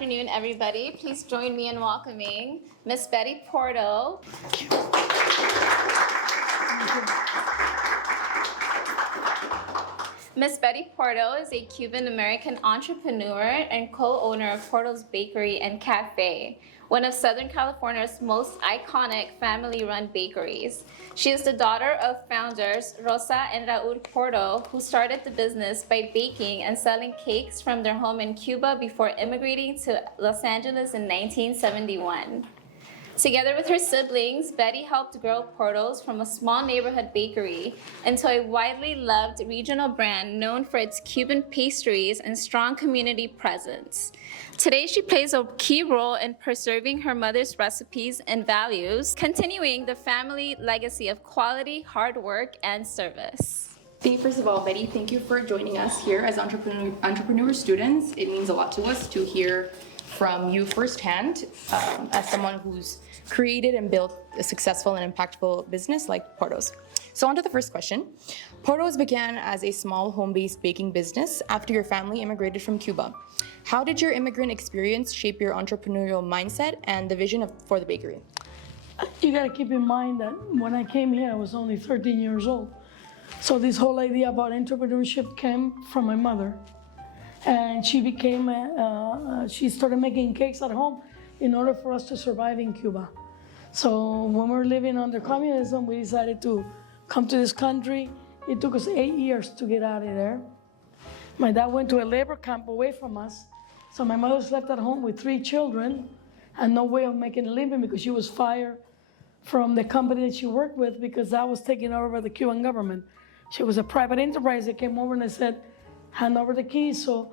afternoon, everybody. Please join me in welcoming Miss Betty Porto. Miss Betty Porto is a Cuban-American entrepreneur and co-owner of Porto's Bakery and Cafe, one of Southern California's most iconic family-run bakeries. She is the daughter of founders Rosa and Raul Porto, who started the business by baking and selling cakes from their home in Cuba before immigrating to Los Angeles in 1971. Together with her siblings, Betty helped grow Porto's from a small neighborhood bakery into a widely loved regional brand known for its Cuban pastries and strong community presence. Today, she plays a key role in preserving her mother's recipes and values, continuing the family legacy of quality, hard work, and service. First of all, Betty, thank you for joining us here as entrepreneur students. It means a lot to us to hear from you firsthand as someone who's created and built a successful and impactful business like Porto's. So on to the first question. Porto's began as a small home-based baking business after your family immigrated from Cuba. How did your immigrant experience shape your entrepreneurial mindset and the vision for the bakery? You gotta keep in mind that when I came here, I was only 13 years old. So this whole idea about entrepreneurship came from my mother. And she she started making cakes at home in order for us to survive in Cuba. So when we were living under communism, we decided to come to this country. It took us 8 years to get out of there. My dad went to a labor camp away from us. So my mother slept at home with 3 children and no way of making a living because she was fired from the company that she worked with because that was taken over by the Cuban government. She was a private enterprise that came over and they said, hand over the keys. So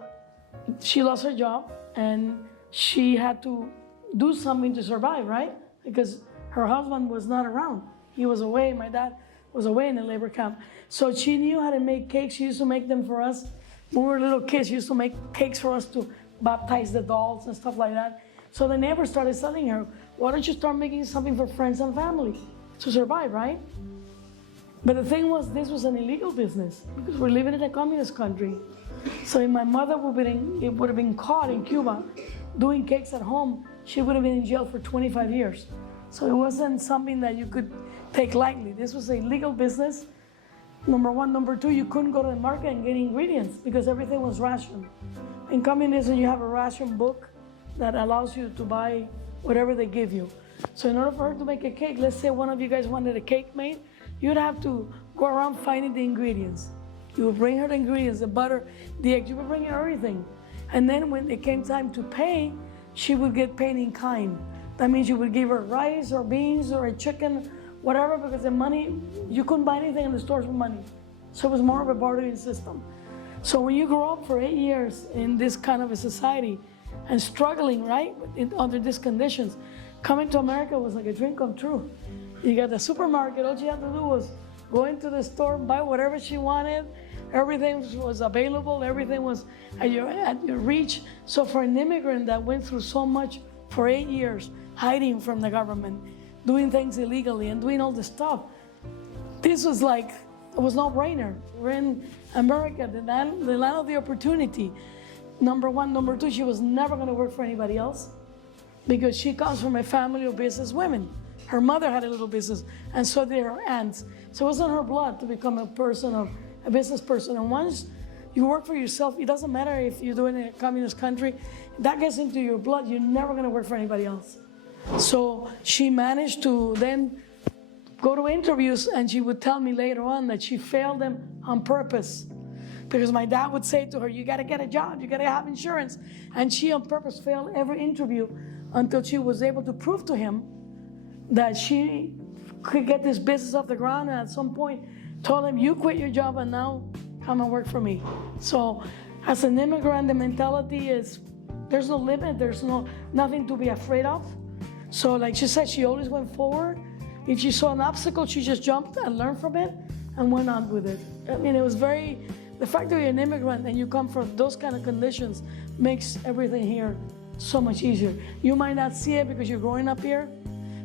she lost her job and she had to do something to survive, right? Because her husband was not around. He was away, my dad was away in the labor camp. So she knew how to make cakes. She used to make them for us. When we were little kids, she used to make cakes for us to baptize the dolls and stuff like that. So the neighbors started telling her, why don't you start making something for friends and family to survive, right? But the thing was, this was an illegal business because we're living in a communist country. So if my mother would have been caught in Cuba doing cakes at home, she would have been in jail for 25 years. So it wasn't something that you could take lightly. This was a legal business, number one. Number two, you couldn't go to the market and get ingredients because everything was rationed. In communism, you have a ration book that allows you to buy whatever they give you. So in order for her to make a cake, let's say one of you guys wanted a cake made, you'd have to go around finding the ingredients. You would bring her the ingredients, the butter, the eggs, you would bring her everything. And then when it came time to pay, she would get paid in kind. That means you would give her rice or beans or a chicken, whatever, because the money, you couldn't buy anything in the stores with money. So it was more of a bartering system. So when you grow up for 8 years in this kind of a society and struggling, right, under these conditions, coming to America was like a dream come true. You got the supermarket, all she had to do was go into the store, buy whatever she wanted. Everything was available, everything was at your reach. So for an immigrant that went through so much for 8 years, hiding from the government, doing things illegally and doing all this stuff, this was like, it was no brainer. We're in America, the land of the opportunity. Number one. Number two, she was never gonna work for anybody else because she comes from a family of business women. Her mother had a little business and so did her aunts. So it was in her blood to become a business person. And once you work for yourself, it doesn't matter if you do it in a communist country, that gets into your blood, you're never gonna work for anybody else. So she managed to then go to interviews and she would tell me later on that she failed them on purpose. Because my dad would say to her, you gotta get a job, you gotta have insurance. And she on purpose failed every interview until she was able to prove to him that she could get this business off the ground, and at some point told him, you quit your job and now come and work for me. So as an immigrant, the mentality is there's no limit, there's nothing to be afraid of. So like she said, she always went forward. If she saw an obstacle, she just jumped and learned from it and went on with it. I mean, it was the fact that you're an immigrant and you come from those kind of conditions makes everything here so much easier. You might not see it because you're growing up here,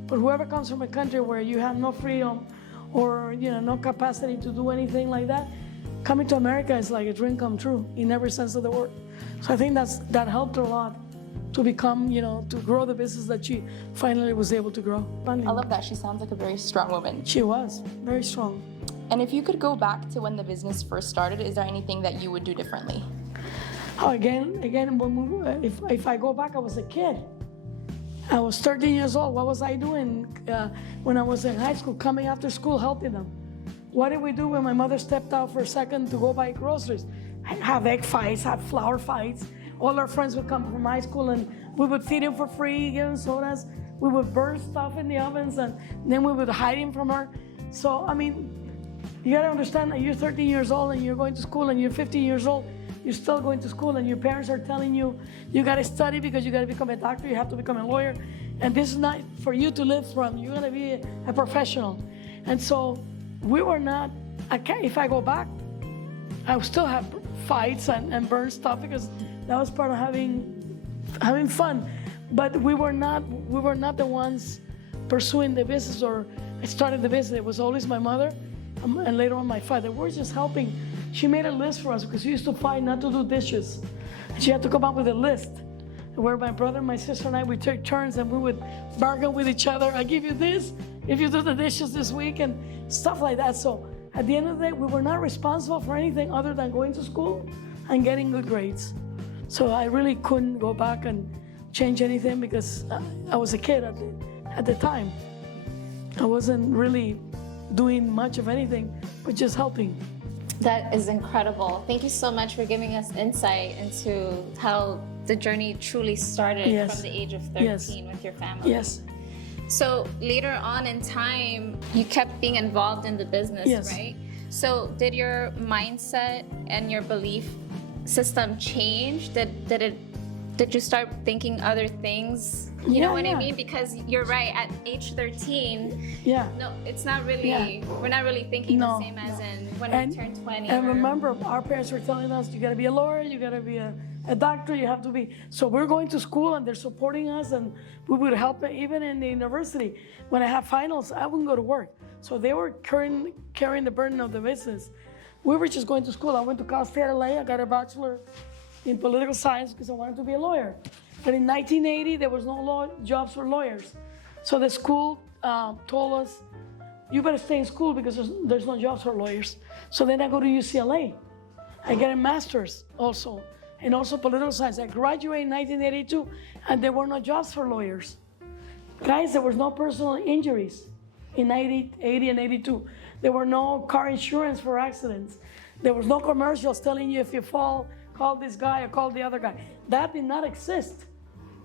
but whoever comes from a country where you have no freedom or no capacity to do anything like that, coming to America is like a dream come true in every sense of the word. So I think that helped a lot to become, to grow the business that she finally was able to grow. I love that. She sounds like a very strong woman. She was very strong. And if you could go back to when the business first started, is there anything that you would do differently? Oh, again, if I go back, I was a kid. I was 13 years old. What was I doing when I was in high school, coming after school, helping them? What did we do when my mother stepped out for a second to go buy groceries? I'd have egg fights, have flour fights. All our friends would come from high school and we would feed them for free, give them sodas. We would burn stuff in the ovens and then we would hide him from her. So, I mean, you gotta understand that you're 13 years old and you're going to school and you're 15 years old. You're still going to school and your parents are telling you, you gotta study because you gotta become a doctor, you have to become a lawyer. And this is not for you to live from. You're gonna be a professional. And so we were not, if I go back, I would still have fights and burn stuff because that was part of having fun. But we were not the ones pursuing the business or started the business. It was always my mother and later on my father. We were just helping. She made a list for us because we used to fight not to do dishes. She had to come up with a list where my brother, my sister, and I, we took turns and we would bargain with each other. I give you this if you do the dishes this week and stuff like that. So at the end of the day, we were not responsible for anything other than going to school and getting good grades. So I really couldn't go back and change anything because I was a kid at the time. I wasn't really doing much of anything, but just helping. That is incredible. Thank you so much for giving us insight into how the journey truly started from the age of 13 with your family. Yes. So later on in time, you kept being involved in the business, right? So did your mindset and your belief system change? Did you start thinking other things? You know what I mean? Because you're right, at age 13, no, it's not really, we're not really thinking the same as in when we turn 20. And remember, our parents were telling us, you gotta be a lawyer, you gotta be a doctor, you have to be. So we're going to school and they're supporting us and we would help even in the university. When I have finals, I wouldn't go to work. So they were carrying the burden of the business. We were just going to school. I went to Cal State LA, I got a bachelor in political science because I wanted to be a lawyer. But in 1980, there was no jobs for lawyers. So the school told us, you better stay in school because there's no jobs for lawyers. So then I go to UCLA. I get a master's also, and also political science. I graduated in 1982, and there were no jobs for lawyers. Guys, there was no personal injuries in 80 and 82. There were no car insurance for accidents. There was no commercials telling you if you fall, call this guy or call the other guy. That did not exist.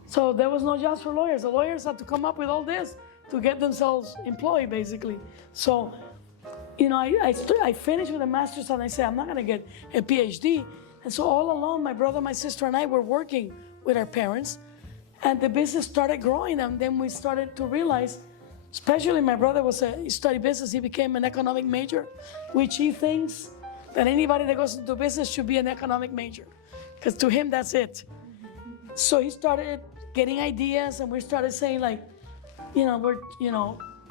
So there was no jobs for lawyers. The lawyers had to come up with all this to get themselves employed, basically. So, I finished with a master's and I said, I'm not gonna get a PhD. And so all along, my brother, my sister, and I were working with our parents, and the business started growing. And then we started to realize, especially my brother he studied business, he became an economic major, which he thinks that anybody that goes into business should be an economic major, because to him, that's it. So he started getting ideas, and we started saying we're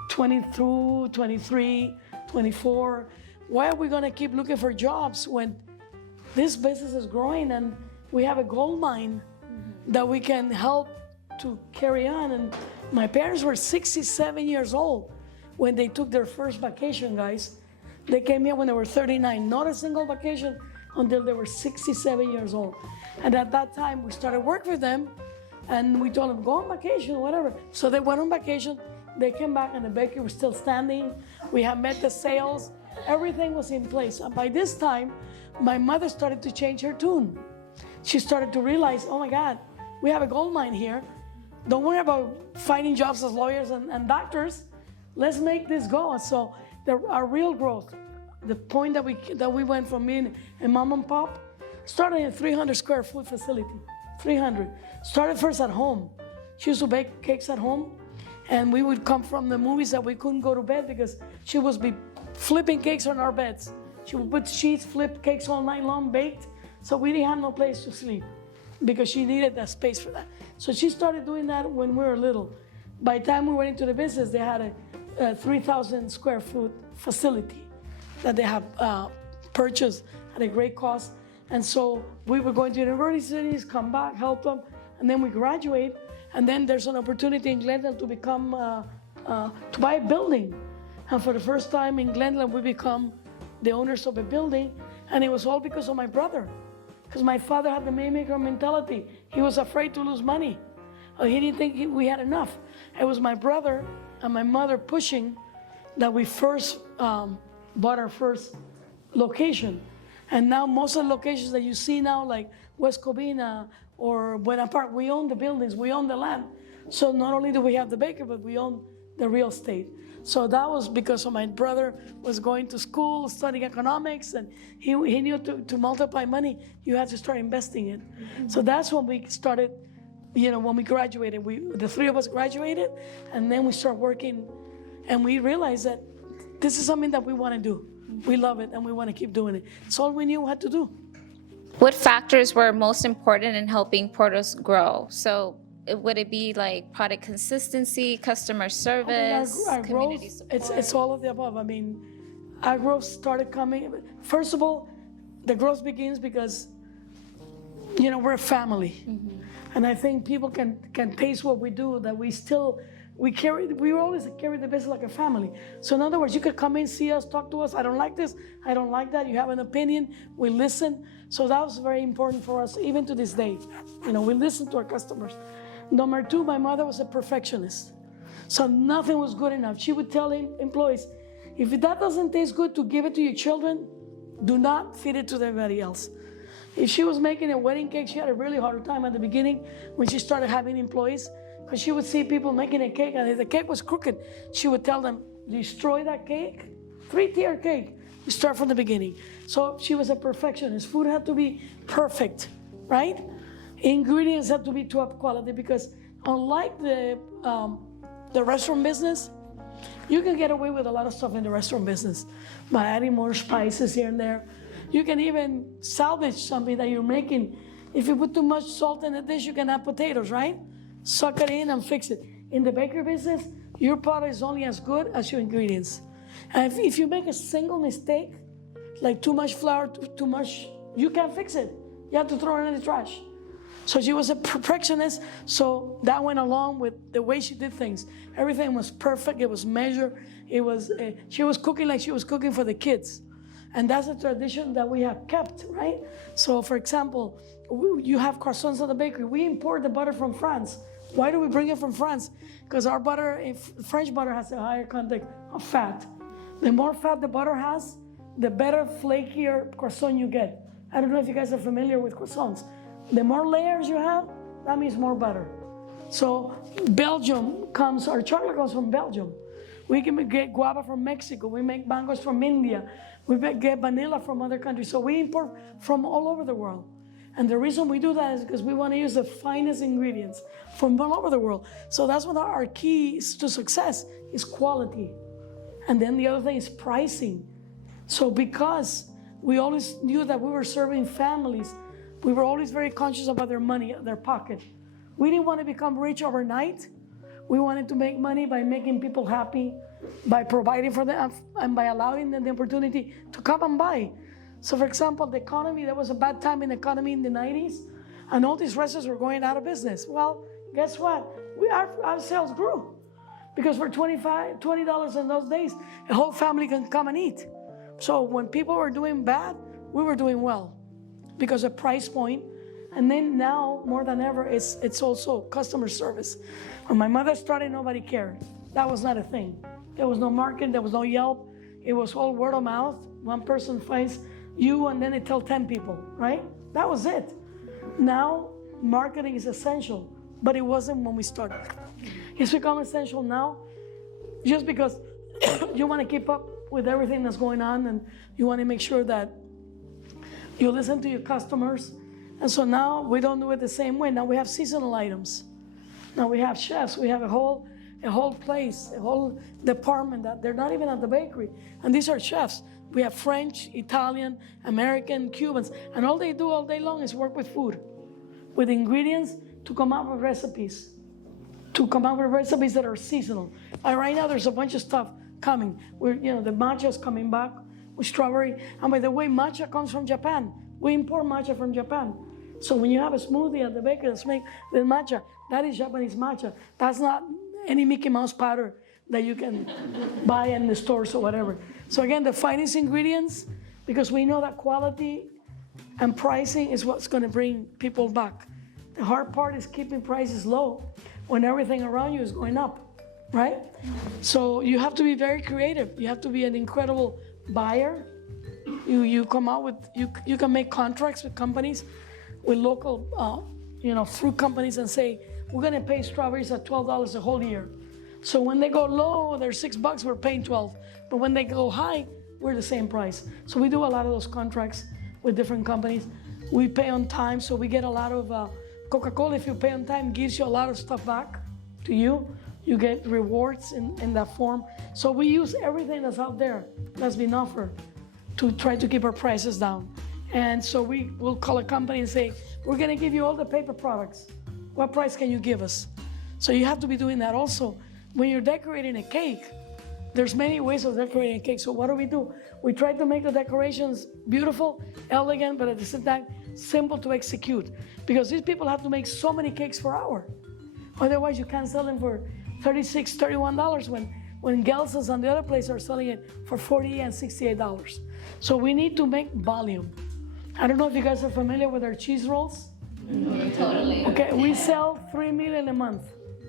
22, 23, 24. Why are we gonna keep looking for jobs when this business is growing and we have a gold mine that we can help to carry on? And my parents were 67 years old when they took their first vacation, guys. They came here when they were 39, not a single vacation until they were 67 years old. And at that time, we started work with them, and we told them, go on vacation, whatever. So they went on vacation, they came back, and the bakery was still standing. We had met the sales, everything was in place. And by this time, my mother started to change her tune. She started to realize, oh my God, we have a gold mine here. Don't worry about finding jobs as lawyers and doctors. Let's make this go. So our real growth, the point that we went from being a mom and pop, started in a 300 square foot facility, 300. Started first at home. She used to bake cakes at home, and we would come from the movies that we couldn't go to bed because she would be flipping cakes on our beds. She would put sheets, flip cakes all night long, baked, so we didn't have no place to sleep because she needed that space for that. So she started doing that when we were little. By the time we went into the business, they had a 3,000 square foot facility that they have purchased at a great cost. And so we were going to universities, come back, help them. and then we graduate, and then there's an opportunity in Glendale to become, to buy a building. And for the first time in Glendale, we become the owners of a building, and it was all because of my brother. Because my father had the Maymaker mentality. He was afraid to lose money. He didn't think we had enough. It was my brother and my mother pushing that we first bought our first location. And now most of the locations that you see now, like West Covina or Buena Park, we own the buildings, we own the land. So not only do we have the bakery, but we own the real estate. So that was because of my brother was going to school, studying economics, and he knew to multiply money, you had to start investing it. So that's when we started, when we graduated. The three of us graduated, and then we started working, and we realized that this is something that we want to do. We love it, and we want to keep doing it. It's all we knew how to do. What factors were most important in helping Porto's grow? So would it be like product consistency, customer service, our community growth, support? it's all of the above. I mean, our growth started coming. First of all, the growth begins because, we're a family. Mm-hmm. And I think people can taste what we do, that we always carry the business like a family. So in other words, you could come in, see us, talk to us. I don't like this, I don't like that. You have an opinion, we listen. So that was very important for us, even to this day. We listen to our customers. Number two, my mother was a perfectionist. So nothing was good enough. She would tell employees, if that doesn't taste good to give it to your children, do not feed it to anybody else. If she was making a wedding cake, she had a really hard time at the beginning when she started having employees, because she would see people making a cake, and if the cake was crooked, she would tell them, destroy that cake, 3-tier cake. You start from the beginning. So she was a perfectionist. Food had to be perfect, right? Ingredients had to be top quality, because unlike the restaurant business, you can get away with a lot of stuff in the restaurant business by adding more spices here and there. You can even salvage something that you're making. If you put too much salt in a dish, you can add potatoes, right? Suck it in and fix it. In the bakery business, your product is only as good as your ingredients. And if you make a single mistake, like too much flour, too much, you can't fix it. You have to throw it in the trash. So she was a perfectionist, so that went along with the way she did things. Everything was perfect, it was measured, she was cooking like she was cooking for the kids. And that's a tradition that we have kept, right? So for example, you have croissants at the bakery. We import the butter from France. Why do we bring it from France? Because our butter, French butter, has a higher content of fat. The more fat the butter has, the better, flakier croissant you get. I don't know if you guys are familiar with croissants. The more layers you have, that means more butter. So our chocolate comes from Belgium. We can get guava from Mexico. We make mangoes from India. We get vanilla from other countries. So we import from all over the world. And the reason we do that is because we want to use the finest ingredients from all over the world. So that's one of our keys to success is quality. And then the other thing is pricing. So because we always knew that we were serving families, we were always very conscious about their money, their pocket. We didn't want to become rich overnight. We wanted to make money by making people happy, by providing for them, and by allowing them the opportunity to come and buy. So for example, the economy, there was a bad time in the economy in the 90s, and all these restaurants were going out of business. Well, guess what? Our sales grew. Because for $20 in those days, a whole family can come and eat. So when people were doing bad, we were doing well. Because of price point. And then now, more than ever, it's also customer service. When my mother started, nobody cared. That was not a thing. There was no marketing, there was no Yelp. It was all word of mouth. One person finds you and then they tell 10 people, right? That was it. Now, marketing is essential, but it wasn't when we started. It's become essential now just because you want to keep up with everything that's going on, and you want to make sure that you listen to your customers. And so now we don't do it the same way. Now we have seasonal items. Now we have chefs. We have a whole place, a whole department that they're not even at the bakery. And these are chefs. We have French, Italian, American, Cubans. And all they do all day long is work with food, with ingredients to come up with recipes, that are seasonal. And right now there's a bunch of stuff coming. The matcha's coming back with strawberry. And by the way, matcha comes from Japan. We import matcha from Japan. So when you have a smoothie at the bakery that's made with matcha, that is Japanese matcha. That's not any Mickey Mouse powder that you can buy in the stores or whatever. So again, the finest ingredients, because we know that quality and pricing is what's going to bring people back. The hard part is keeping prices low when everything around you is going up, right? So you have to be very creative. You have to be an incredible buyer. You come out with, you can make contracts with companies, with local fruit companies, and say, we're going to pay strawberries at $12 a whole year. So when they go low, they're $6, we're paying 12. But when they go high, we're the same price. So we do a lot of those contracts with different companies. We pay on time, so we get a lot of, Coca-Cola, if you pay on time, gives you a lot of stuff back to you. You get rewards in that form. So we use everything that's out there that's been offered to try to keep our prices down. And so we will call a company and say, we're gonna give you all the paper products. What price can you give us? So you have to be doing that also. When you're decorating a cake, there's many ways of decorating a cake. So what do? We try to make the decorations beautiful, elegant, but at the same time, simple to execute. Because these people have to make so many cakes per hour. Otherwise, you can't sell them for $36, $31 when Gelson's and the other place are selling it for $40 and $68. So we need to make volume. I don't know if you guys are familiar with our cheese rolls. Totally. Okay, we sell 3 million a month.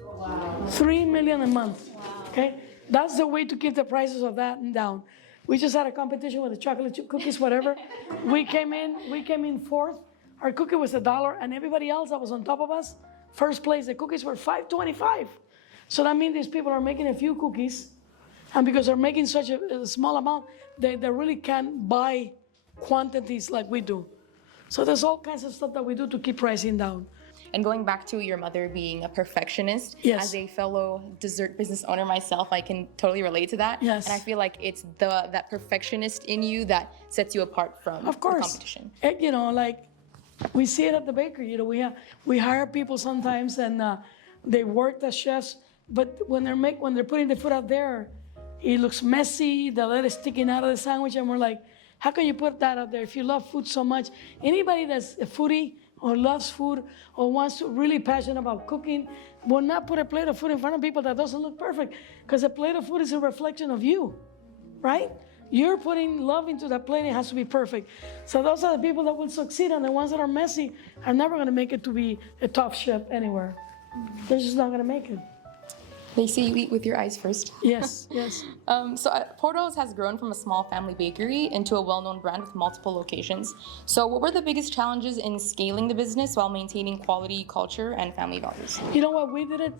Wow. 3 million a month. Wow. Okay, that's the way to keep the prices of that down. We just had a competition with the chocolate chip cookies, whatever. we came in fourth. Our cookie was $1, and everybody else that was on top of us, first place, the cookies were $5.25. So that means these people are making a few cookies, and because they're making such a small amount, they really can't buy quantities like we do. So there's all kinds of stuff that we do to keep pricing down. And going back to your mother being a perfectionist, Yes. as a fellow dessert business owner myself, I can totally relate to that. Yes. And I feel like it's that perfectionist in you that sets you apart from Of course. the competition. Like we see it at the bakery. We hire people sometimes, and they work as chefs. But when they're putting the food out there, it looks messy. The lettuce sticking out of the sandwich, and we're like, how can you put that out there if you love food so much? Anybody that's a foodie or loves food or wants to really passionate about cooking will not put a plate of food in front of people that doesn't look perfect, because a plate of food is a reflection of you, right? You're putting love into that plate. It has to be perfect. So those are the people that will succeed, and the ones that are messy are never going to make it to be a top chef anywhere. They're just not going to make it. They say you eat with your eyes first. Yes, yes. Porto's has grown from a small family bakery into a well-known brand with multiple locations. So what were the biggest challenges in scaling the business while maintaining quality, culture, and family values? You know what, we did it,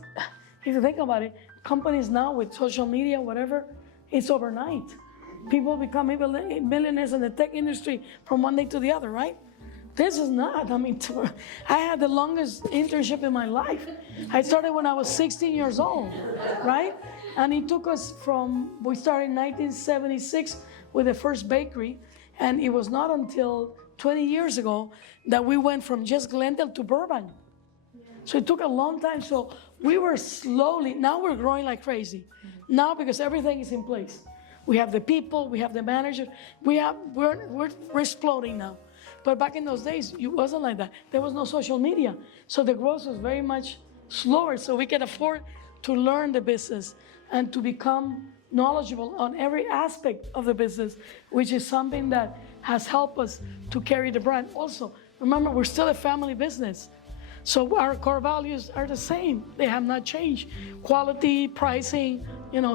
if you think about it, companies now with social media, whatever, it's overnight. People become millionaires in the tech industry from one day to the other, right? This is not, I had the longest internship in my life. I started when I was 16 years old, right? And it took us we started in 1976 with the first bakery, and it was not until 20 years ago that we went from just Glendale to Burbank. So it took a long time. So we were now we're growing like crazy. Now, because everything is in place. We have the people, we have the manager, we're exploding now. But back in those days, it wasn't like that. There was no social media. So the growth was very much slower. So we could afford to learn the business and to become knowledgeable on every aspect of the business, which is something that has helped us to carry the brand. Also, remember, we're still a family business. So our core values are the same. They have not changed. Quality, pricing,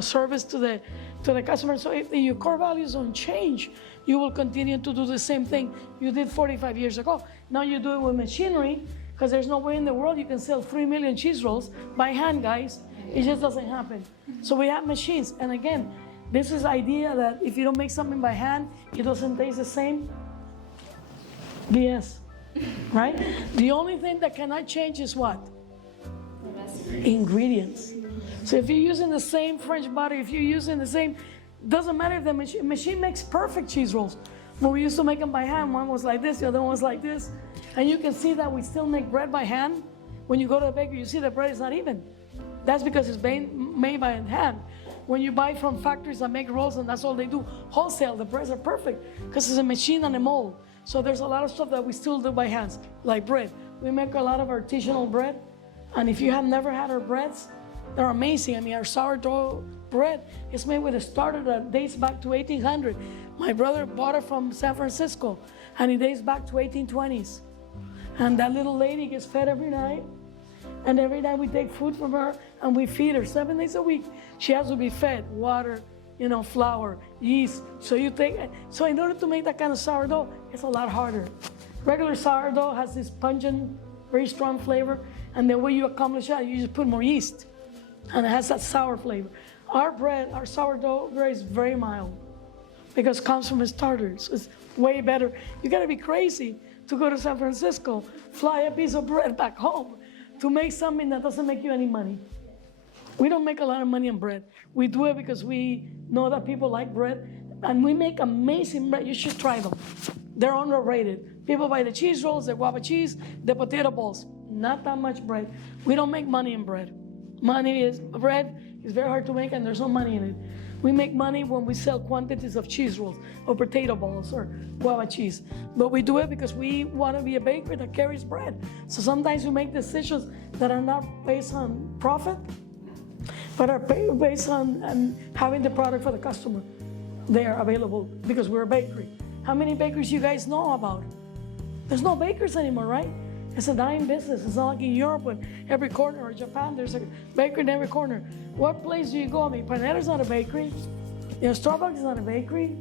service to the customer. So if your core values don't change, you will continue to do the same thing you did 45 years ago. Now you do it with machinery, because there's no way in the world you can sell 3 million cheese rolls by hand, guys. It just doesn't happen. So we have machines. And again, this is the idea that if you don't make something by hand, it doesn't taste the same. BS, right? The only thing that cannot change is what? Ingredients. So if you're using the same French butter, if you're using the same, doesn't matter if the machine makes perfect cheese rolls. When we used to make them by hand, one was like this, the other one was like this. And you can see that we still make bread by hand. When you go to the bakery, you see the bread is not even. That's because it's made by hand. When you buy from factories that make rolls and that's all they do, wholesale, the breads are perfect because it's a machine and a mold. So there's a lot of stuff that we still do by hands, like bread. We make a lot of artisanal bread, and if you have never had our breads, they're amazing. I mean, our sourdough bread is made with a starter that dates back to 1800. My brother bought it from San Francisco, and it dates back to 1820s. And that little lady gets fed every night, and every night we take food from her and we feed her 7 days a week. She has to be fed water, flour, yeast. So in order to make that kind of sourdough, it's a lot harder. Regular sourdough has this pungent, very strong flavor, and the way you accomplish that, you just put more yeast, and it has that sour flavor. Our sourdough bread is very mild because it comes from a starter, so it's way better. You gotta be crazy to go to San Francisco, fly a piece of bread back home to make something that doesn't make you any money. We don't make a lot of money on bread. We do it because we know that people like bread, and we make amazing bread. You should try them. They're underrated. People buy the cheese rolls, the guava cheese, the potato balls. Not that much bread. We don't make money in bread. Bread is very hard to make, and there's no money in it. We make money when we sell quantities of cheese rolls or potato balls or guava cheese. But we do it because we want to be a bakery that carries bread. So sometimes we make decisions that are not based on profit, but are based on having the product for the customer there available because we're a bakery. How many bakeries you guys know about? There's no bakers anymore, right? It's a dying business. It's not like in Europe, when every corner, or Japan, there's a bakery in every corner. What place do you go? I mean, Panetta's not a bakery. Starbucks is not a bakery.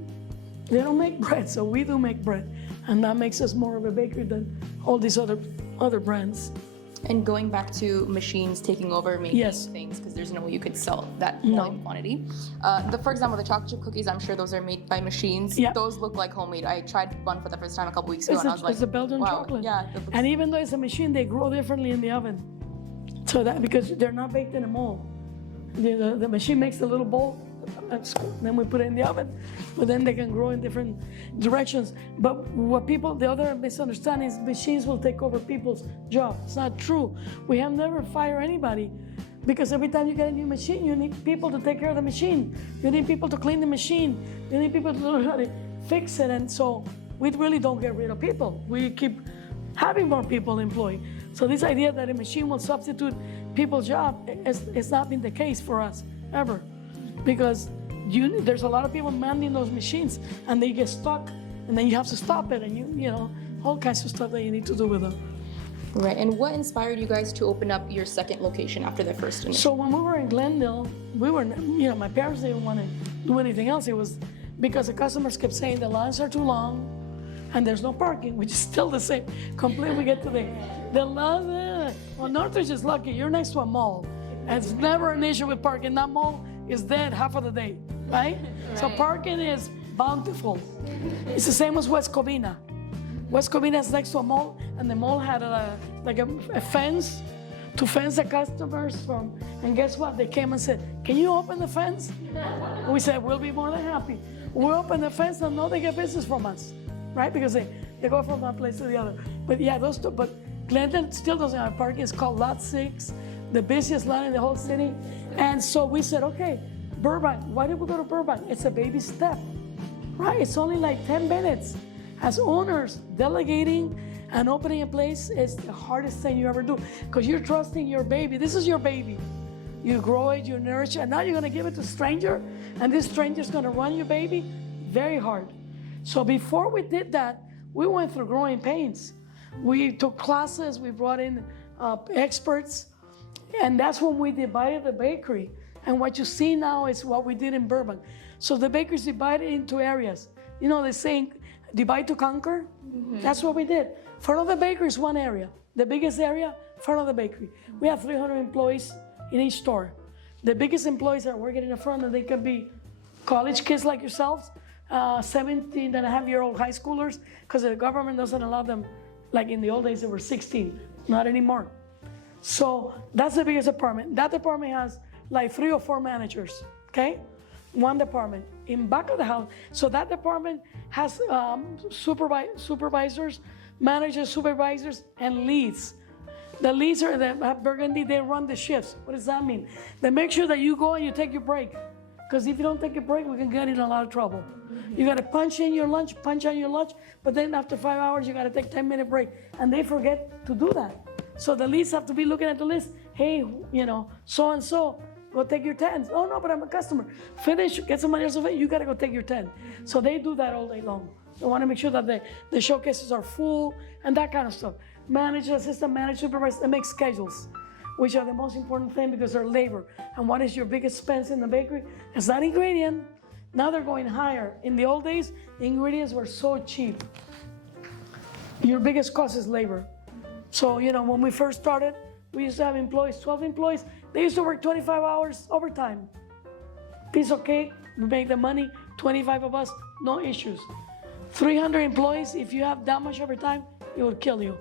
They don't make bread, so we do make bread. And that makes us more of a bakery than all these other brands. And going back to machines taking over making Yes. things, because there's no way you could sell that No. volume quantity. For example, the chocolate chip cookies, I'm sure those are made by machines. Yeah. Those look like homemade. I tried one for the first time a couple weeks ago, It's and I was like, a Belgian wow, chocolate. yeah. And even though it's a machine, they grow differently in the oven. So that because they're not baked in a mold. The machine makes the little bowl, then we put it in the oven, but then they can grow in different directions. But the other misunderstanding is machines will take over people's job. It's not true. We have never fired anybody because every time you get a new machine, you need people to take care of the machine. You need people to clean the machine. You need people to learn how to fix it. And so we really don't get rid of people. We keep having more people employed. So this idea that a machine will substitute people's job has not been the case for us ever, because there's a lot of people manning those machines and they get stuck, and then you have to stop it, and all kinds of stuff that you need to do with them. Right. And what inspired you guys to open up your second location after the first initial? So when we were in Glendale, my parents didn't want to do anything else. It was because the customers kept saying the lines are too long and there's no parking, which is still the same complaint we get today. The line, well, Northridge is lucky. You're next to a mall. It's never an issue with parking. That mall is dead half of the day, right? So parking is bountiful. It's the same as West Covina. West Covina is next to a mall, and the mall had a fence to fence the customers from. And guess what? They came and said, "Can you open the fence?" And we said, "We'll be more than happy." We open the fence, and now they get business from us, right? Because they go from one place to the other. But yeah, those two. But Glendale still doesn't have parking. It's called Lot 6, the busiest lot in the whole city. And so we said, okay, Burbank. Why did we go to Burbank? It's a baby step, right? It's only like 10 minutes. As owners, delegating and opening a place is the hardest thing you ever do, because you're trusting your baby. This is your baby. You grow it, you nourish it, and now you're going to give it to a stranger, and this stranger's going to run your baby. Very hard. So before we did that, we went through growing pains. We took classes, we brought in experts, and that's when we divided the bakery. And what you see now is what we did in Burbank. So the bakery's divided into areas. You know, they're saying divide to conquer. Mm-hmm. That's what we did. Front of the bakery is one area. The biggest area, front of the bakery. We have 300 employees in each store. The biggest employees are working in the front, and they can be college kids like yourselves, 17-and-a-half-year-old high schoolers, because the government doesn't allow them. Like in the old days, they were 16, not anymore. So that's the biggest department. That department has like 3 or 4 managers, okay? One department. In back of the house, so that department has supervisors, managers, supervisors, and leads. The leads are the Burgundy, they run the shifts. What does that mean? They make sure that you go and you take your break. because if you don't take a break, we can get in a lot of trouble. You got to punch in your lunch, punch out your lunch, but then after 5 hours, you got to take 10-minute break. And they forget to do that. So the leads have to be looking at the list. Hey, so-and-so, go take your 10. Oh, no, but I'm a customer. Finish, get somebody else away. You got to go take your 10. So they do that all day long. They want to make sure that the showcases are full and that kind of stuff. Manager, assistant manager, supervisor, they make schedules, which are the most important thing because they're labor. And what is your biggest expense in the bakery? It's not ingredient. Now they're going higher. In the old days, the ingredients were so cheap. Your biggest cost is labor. So, when we first started, we used to have employees, 12 employees. They used to work 25 hours overtime. Piece of cake, we make the money, 25 of us, no issues. 300 employees, if you have that much overtime, it will kill you.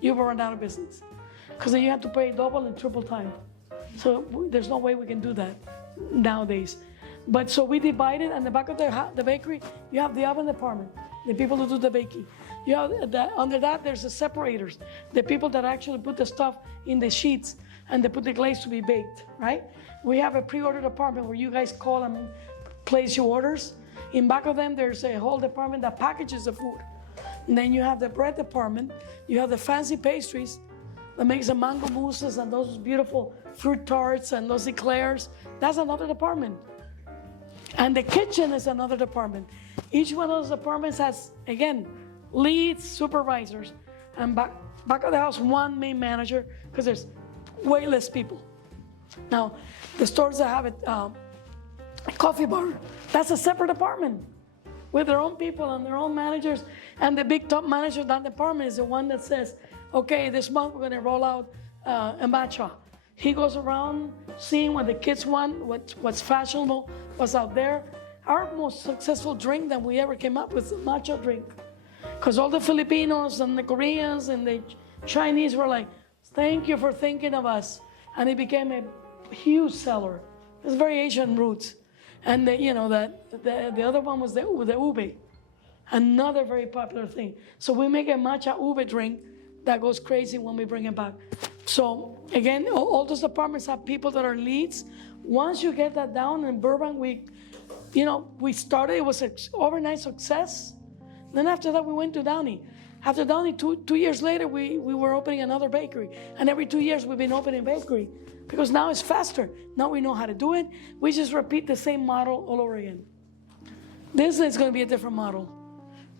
You will run out of business. Because then you have to pay double and triple time. So there's no way we can do that nowadays. But so we divided, and the back of the bakery, you have the oven department, the people who do the baking. You have under that, there's the separators, the people that actually put the stuff in the sheets and they put the glaze to be baked, right? We have a pre-order department where you guys call and place your orders. In back of them, there's a whole department that packages the food. And then you have the bread department. You have the fancy pastries that makes the mango mousses and those beautiful fruit tarts and those eclairs. That's another department. And the kitchen is another department. Each one of those departments has, again, leads, supervisors, and back of the house, one main manager, because there's way less people. Now, the stores that have a coffee bar, that's a separate department with their own people and their own managers. And the big top manager of that department is the one that says, okay, this month we're going to roll out a matcha. He goes around seeing what the kids want, what's fashionable, what's out there. Our most successful drink that we ever came up with is a matcha drink. Because all the Filipinos and the Koreans and the Chinese were like, thank you for thinking of us. And it became a huge seller. It's very Asian roots. And the other one was the ube, another very popular thing. So we make a matcha ube drink that goes crazy when we bring it back. So again, all those departments have people that are leads. Once you get that down in Burbank, we started, it was an overnight success. Then after that, we went to Downey. After Downey, two years later, we were opening another bakery. And every 2 years, we've been opening bakery. Because now it's faster. Now we know how to do it. We just repeat the same model all over again. Disney is going to be a different model.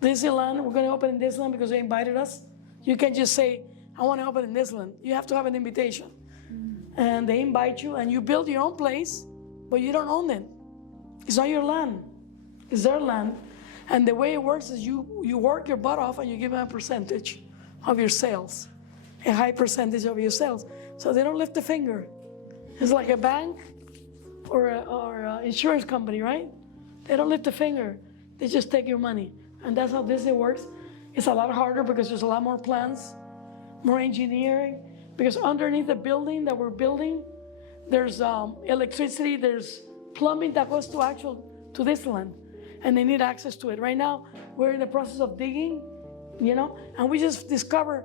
Disneyland, we're going to open in Disneyland because they invited us. You can't just say, I want to open in Disneyland. You have to have an invitation. And they invite you, and you build your own place, but you don't own it. It's not your land. It's their land. And the way it works is you work your butt off and you give them a percentage of your sales, a high percentage of your sales. So they don't lift a finger. It's like a bank or an insurance company, right? They don't lift a finger. They just take your money. And that's how Disney works. It's a lot harder because there's a lot more plans, more engineering. Because underneath the building that we're building, there's electricity, there's plumbing that goes to Disneyland. And they need access to it. Right now, we're in the process of digging, and we just discovered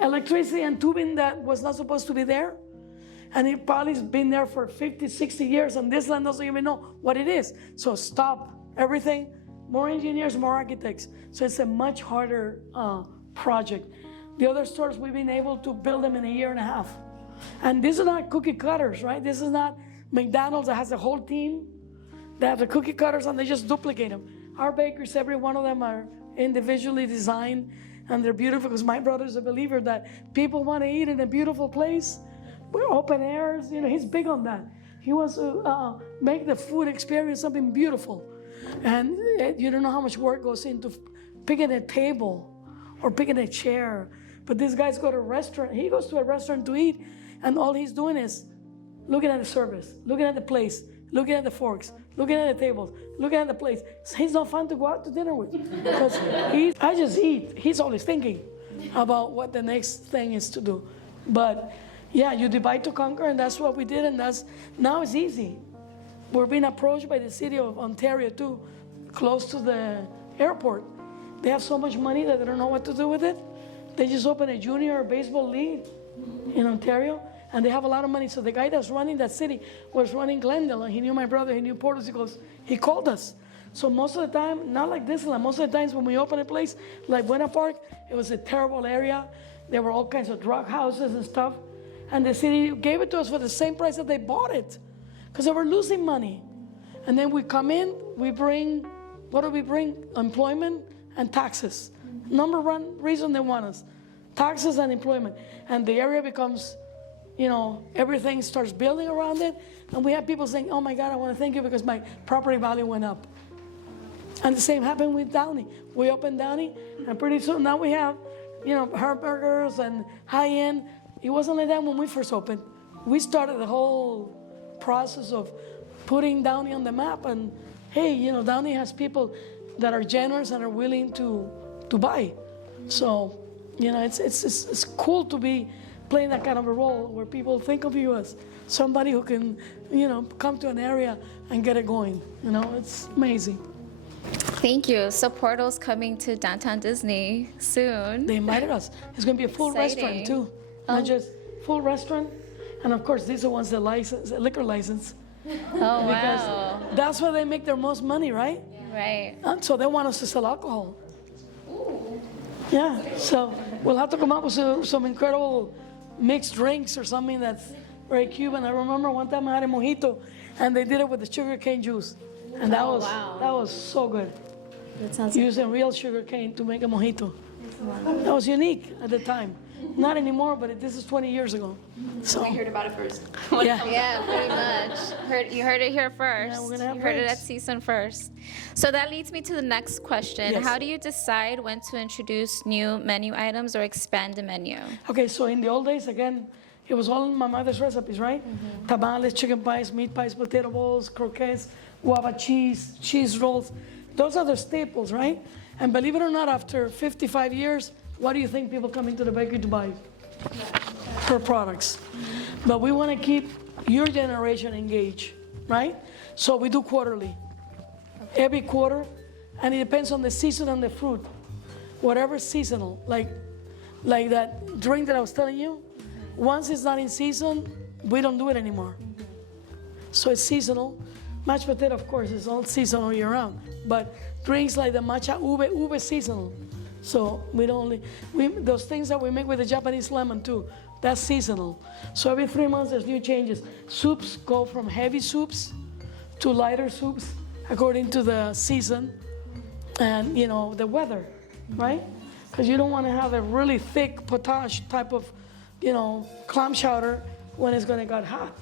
electricity and tubing that was not supposed to be there. And it probably has been there for 50, 60 years, and Disneyland doesn't even know what it is. So stop everything, more engineers, more architects. So it's a much harder project. The other stores, we've been able to build them in 1.5 years. And these are not cookie cutters, right? This is not McDonald's that has a whole team. They have the cookie cutters and they just duplicate them. Our bakeries, every one of them are individually designed and they're beautiful because my brother's a believer that people want to eat in a beautiful place. We're open airs, he's big on that. He wants to make the food experience something beautiful. And you don't know how much work goes into picking a table or picking a chair. But these guys go to a restaurant. He goes to a restaurant to eat and all he's doing is looking at the service, looking at the place, looking at the forks, looking at the tables, looking at the plates. He's not fun to go out to dinner with because I just eat. He's always thinking about what the next thing is to do. But yeah, you divide to conquer, and that's what we did, and now it's easy. We're being approached by the city of Ontario too, close to the airport. They have so much money that they don't know what to do with it. They just opened a junior baseball league in Ontario, and they have a lot of money. So the guy that's running that city was running Glendale, and he knew my brother, he knew Porto. He called us. So most of the time, not like this, like most of the times when we open a place like Buena Park, it was a terrible area. There were all kinds of drug houses and stuff. And the city gave it to us for the same price that they bought it, because they were losing money. And then we come in, we bring, what do we bring? Employment and taxes. Number one reason they want us, taxes and employment. And the area becomes, everything starts building around it. And we have people saying, oh my God, I want to thank you because my property value went up. And the same happened with Downey. We opened Downey, and pretty soon now we have, hamburgers and high-end. It wasn't like that when we first opened. We started the whole process of putting Downey on the map. And hey, Downey has people that are generous and are willing to buy. So, it's cool to be playing that kind of a role where people think of you as somebody who can, come to an area and get it going. It's amazing. Thank you. So Porto's coming to downtown Disney soon. They invited us. It's going to be a full restaurant too. Not just full restaurant. And of course, these are ones that license, liquor license. Oh, Because wow. that's where they make their most money, right? Right. And so they want us to sell alcohol. Yeah, so we'll have to come up with some incredible mixed drinks or something that's very Cuban. I remember one time I had a mojito, and they did it with the sugar cane juice. And that was so good. That sounds Using real sugar cane to make a mojito. That was unique at the time. Not anymore, but this is 20 years ago. So We heard about it first. yeah. Yeah, pretty much. You heard it here first. Yeah, we're gonna have you heard it at drinks. CSUN first. So that leads me to the next question. Yes. How do you decide when to introduce new menu items or expand the menu? Okay, so in the old days, again, it was all in my mother's recipes, right? Tamales, chicken pies, meat pies, potato balls, croquettes, guava cheese, cheese rolls. Those are the staples, right? And believe it or not, after 55 years, what do you think people come into the bakery to buy? Her products. But we want to keep your generation engaged, right? So we do quarterly. Every quarter, and it depends on the season and the fruit. Whatever's seasonal, like that drink that I was telling you, once it's not in season, we don't do it anymore. So it's seasonal. Mashed potato, of course, is all seasonal year round. But drinks like the matcha ube seasonal. So those things that we make with the Japanese lemon too, that's seasonal. So every 3 months there's new changes. Soups go from heavy soups to lighter soups according to the season and the weather, right? Because you don't want to have a really thick potage type of clam chowder when it's going to get hot.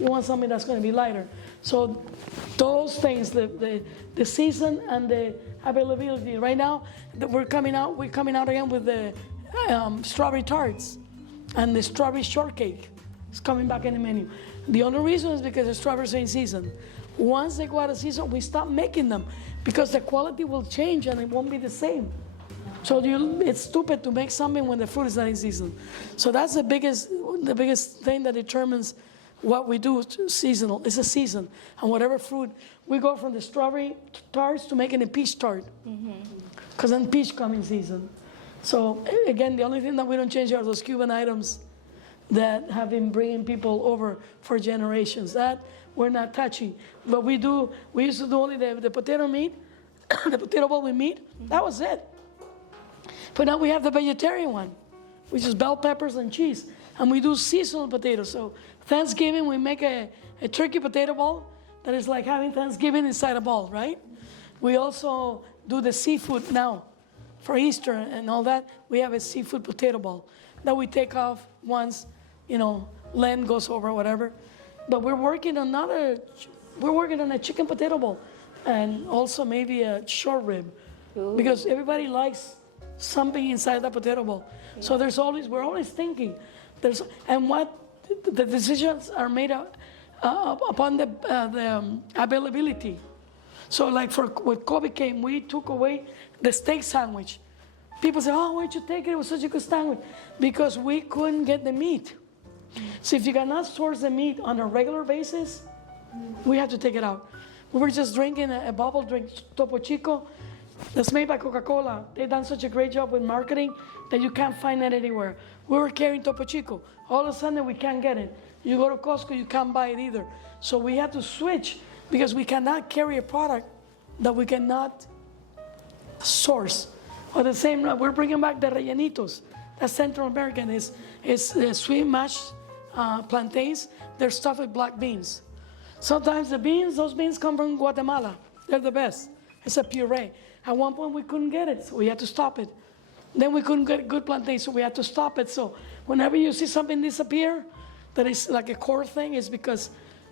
You want something that's going to be lighter. So those things, the season and the availability. Right now, we're coming out again with the strawberry tarts and the strawberry shortcake. It's coming back in the menu. The only reason is because the strawberries are in season. Once they go out of season, we stop making them because the quality will change and it won't be the same. So it's stupid to make something when the fruit is not in season. So that's the biggest thing that determines what we do seasonal. It's a season. And whatever fruit, we go from the strawberry tarts to making a peach tart. Because then peach come in season. So again, the only thing that we don't change are those Cuban items that have been bringing people over for generations. That we're not touching. But we used to do only the potato meat, the potato bowl with meat. That was it. But now we have the vegetarian one, which is bell peppers and cheese. And we do seasonal potatoes. So Thanksgiving, we make a turkey potato bowl that is like having Thanksgiving inside a bowl, right? We also do the seafood now. For Easter and all that, we have a seafood potato bowl that we take off once, Lent goes over, whatever. But we're working on a chicken potato bowl and also maybe a short rib. Ooh. Because everybody likes something inside that potato bowl. Yeah. So we're always thinking. And what the decisions are made upon the availability. So like with COVID came, we took away the steak sandwich. People say, oh, why'd you take it? It was such a good sandwich. Because we couldn't get the meat. So if you cannot source the meat on a regular basis, we have to take it out. We were just drinking a bubble drink, Topo Chico, that's made by Coca-Cola. They've done such a great job with marketing that you can't find it anywhere. We were carrying Topo Chico. All of a sudden, we can't get it. You go to Costco, you can't buy it either. So we had to switch because we cannot carry a product that we cannot source. Or the same, we're bringing back the rellenitos. That's Central American, is sweet mashed plantains. They're stuffed with black beans. Sometimes those beans come from Guatemala. They're the best. It's a puree. At one point, we couldn't get it, so we had to stop it. Then we couldn't get good plantains, so we had to stop it. So whenever you see something disappear, that is like a core thing, is because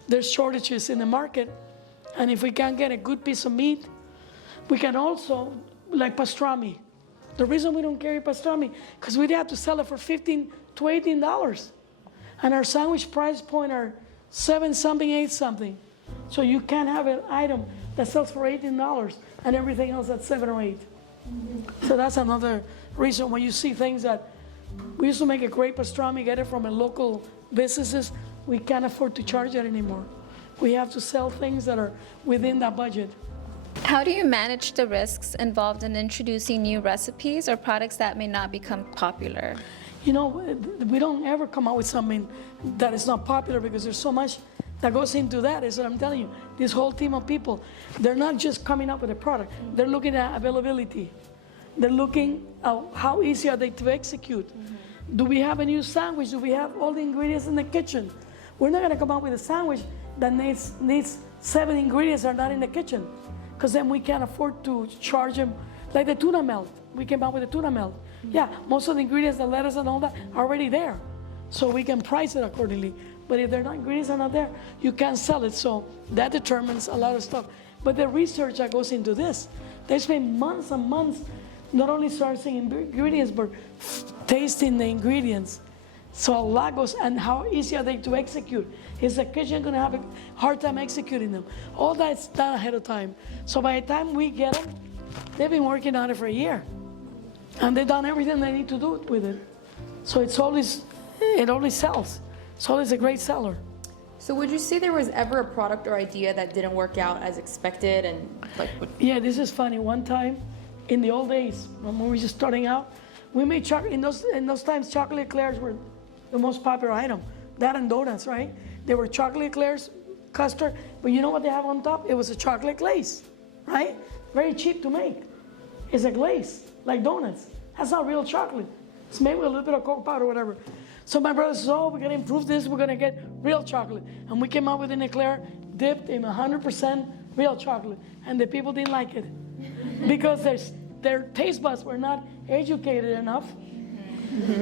there's shortages in the market. And if we can't get a good piece of meat, we can also, like pastrami. The reason we don't carry pastrami, because we'd have to sell it for $15 to $18. And our sandwich price point are 7 something, 8 something. So you can't have an item that sells for $18 and everything else at 7 or 8. So that's another reason when you see things that we used to make a great pastrami, get it from a local businesses, we can't afford to charge it anymore. We have to sell things that are within that budget. How do you manage the risks involved in introducing new recipes or products that may not become popular? You know, we don't ever come out with something that is not popular because there's so much that goes into that. Is what I'm telling you. This whole team of people, they're not just coming up with a product. They're looking at availability. They're looking at how easy are they to execute. Do we have a new sandwich? Do we have all the ingredients in the kitchen? We're not going to come up with a sandwich that needs 7 ingredients that are not in the kitchen, because then we can't afford to charge them. Like the tuna melt. We came up with the tuna melt. Yeah, most of the ingredients, the lettuce and all that, are already there. So we can price it accordingly. But if they're not, ingredients are not there, you can't sell it. So that determines a lot of stuff. But the research that goes into this, they spend months and months not only sourcing ingredients, but tasting the ingredients. So a lot goes, and how easy are they to execute? Is the kitchen going to have a hard time executing them? All that's done ahead of time. So by the time we get them, they've been working on it for a year. And they've done everything they need to do with it. So it always sells. It's always a great seller. So would you say there was ever a product or idea that didn't work out as expected? And Yeah, this is funny. One time, in the old days, when we were just starting out, we made chocolate. In those times, chocolate eclairs were the most popular item. That and donuts, right? They were chocolate eclairs, custard, but you know what they have on top? It was a chocolate glaze, right? Very cheap to make. It's a glaze, like donuts. That's not real chocolate. It's made with a little bit of cocoa powder or whatever. So my brother says, oh, we're gonna improve this, we're gonna get real chocolate. And we came out with an eclair dipped in 100% real chocolate. And the people didn't like it because their taste buds were not educated enough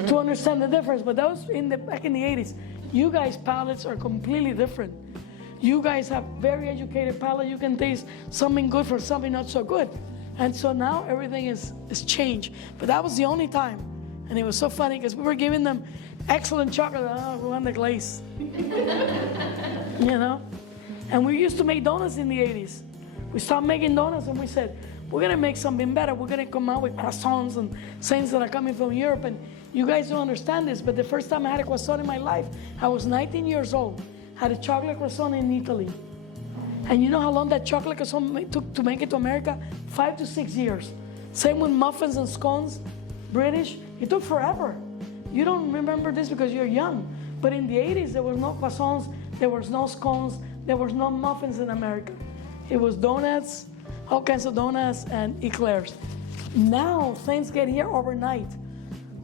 to understand the difference. But that was back in the 80s. You guys' palates are completely different. You guys have very educated palate. You can taste something good from something not so good. And so now everything is changed. But that was the only time. And it was so funny because we were giving them excellent chocolate. Oh, we want the glaze. You know? And we used to make donuts in the 80s. We stopped making donuts and we said, we're gonna make something better. We're gonna come out with croissants and things that are coming from Europe. And you guys don't understand this, but the first time I had a croissant in my life, I was 19 years old. Had a chocolate croissant in Italy. And you know how long that chocolate croissant took to make it to America? 5 to 6 years. Same with muffins and scones, British. It took forever. You don't remember this because you're young. But in the 80s, there was no croissants, there was no scones, there was no muffins in America. It was donuts, all kinds of donuts and eclairs. Now, things get here overnight.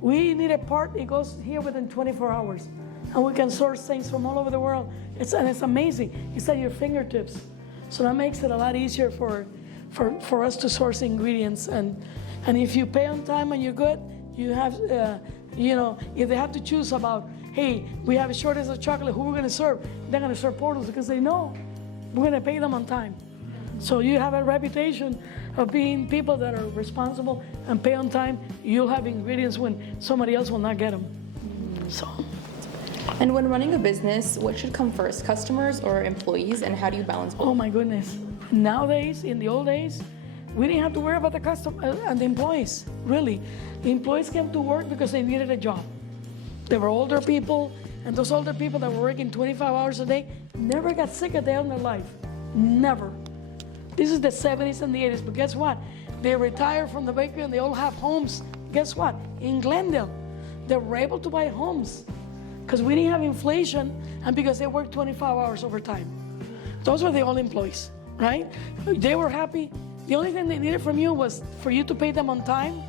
We need a part, it goes here within 24 hours. And we can source things from all over the world. It's amazing. It's at your fingertips. So that makes it a lot easier for us to source ingredients. And if you pay on time and you're good, you have, if they have to choose about, hey, we have a shortage of chocolate, who we're going to serve? They're going to serve Portals because they know we're going to pay them on time. So you have a reputation of being people that are responsible and pay on time. You'll have ingredients when somebody else will not get them. So. And when running a business, what should come first, customers or employees, and how do you balance both? Oh my goodness. Nowadays, in the old days, we didn't have to worry about the customer and the employees, really. The employees came to work because they needed a job. They were older people, and those older people that were working 25 hours a day never got sick a day in their life. Never. This is the 70s and the 80s, but guess what? They retired from the bakery and they all have homes. Guess what? In Glendale. they were able to buy homes because we didn't have inflation and because they worked 25 hours overtime. Those were the only employees, right? They were happy. The only thing they needed from you was for you to pay them on time,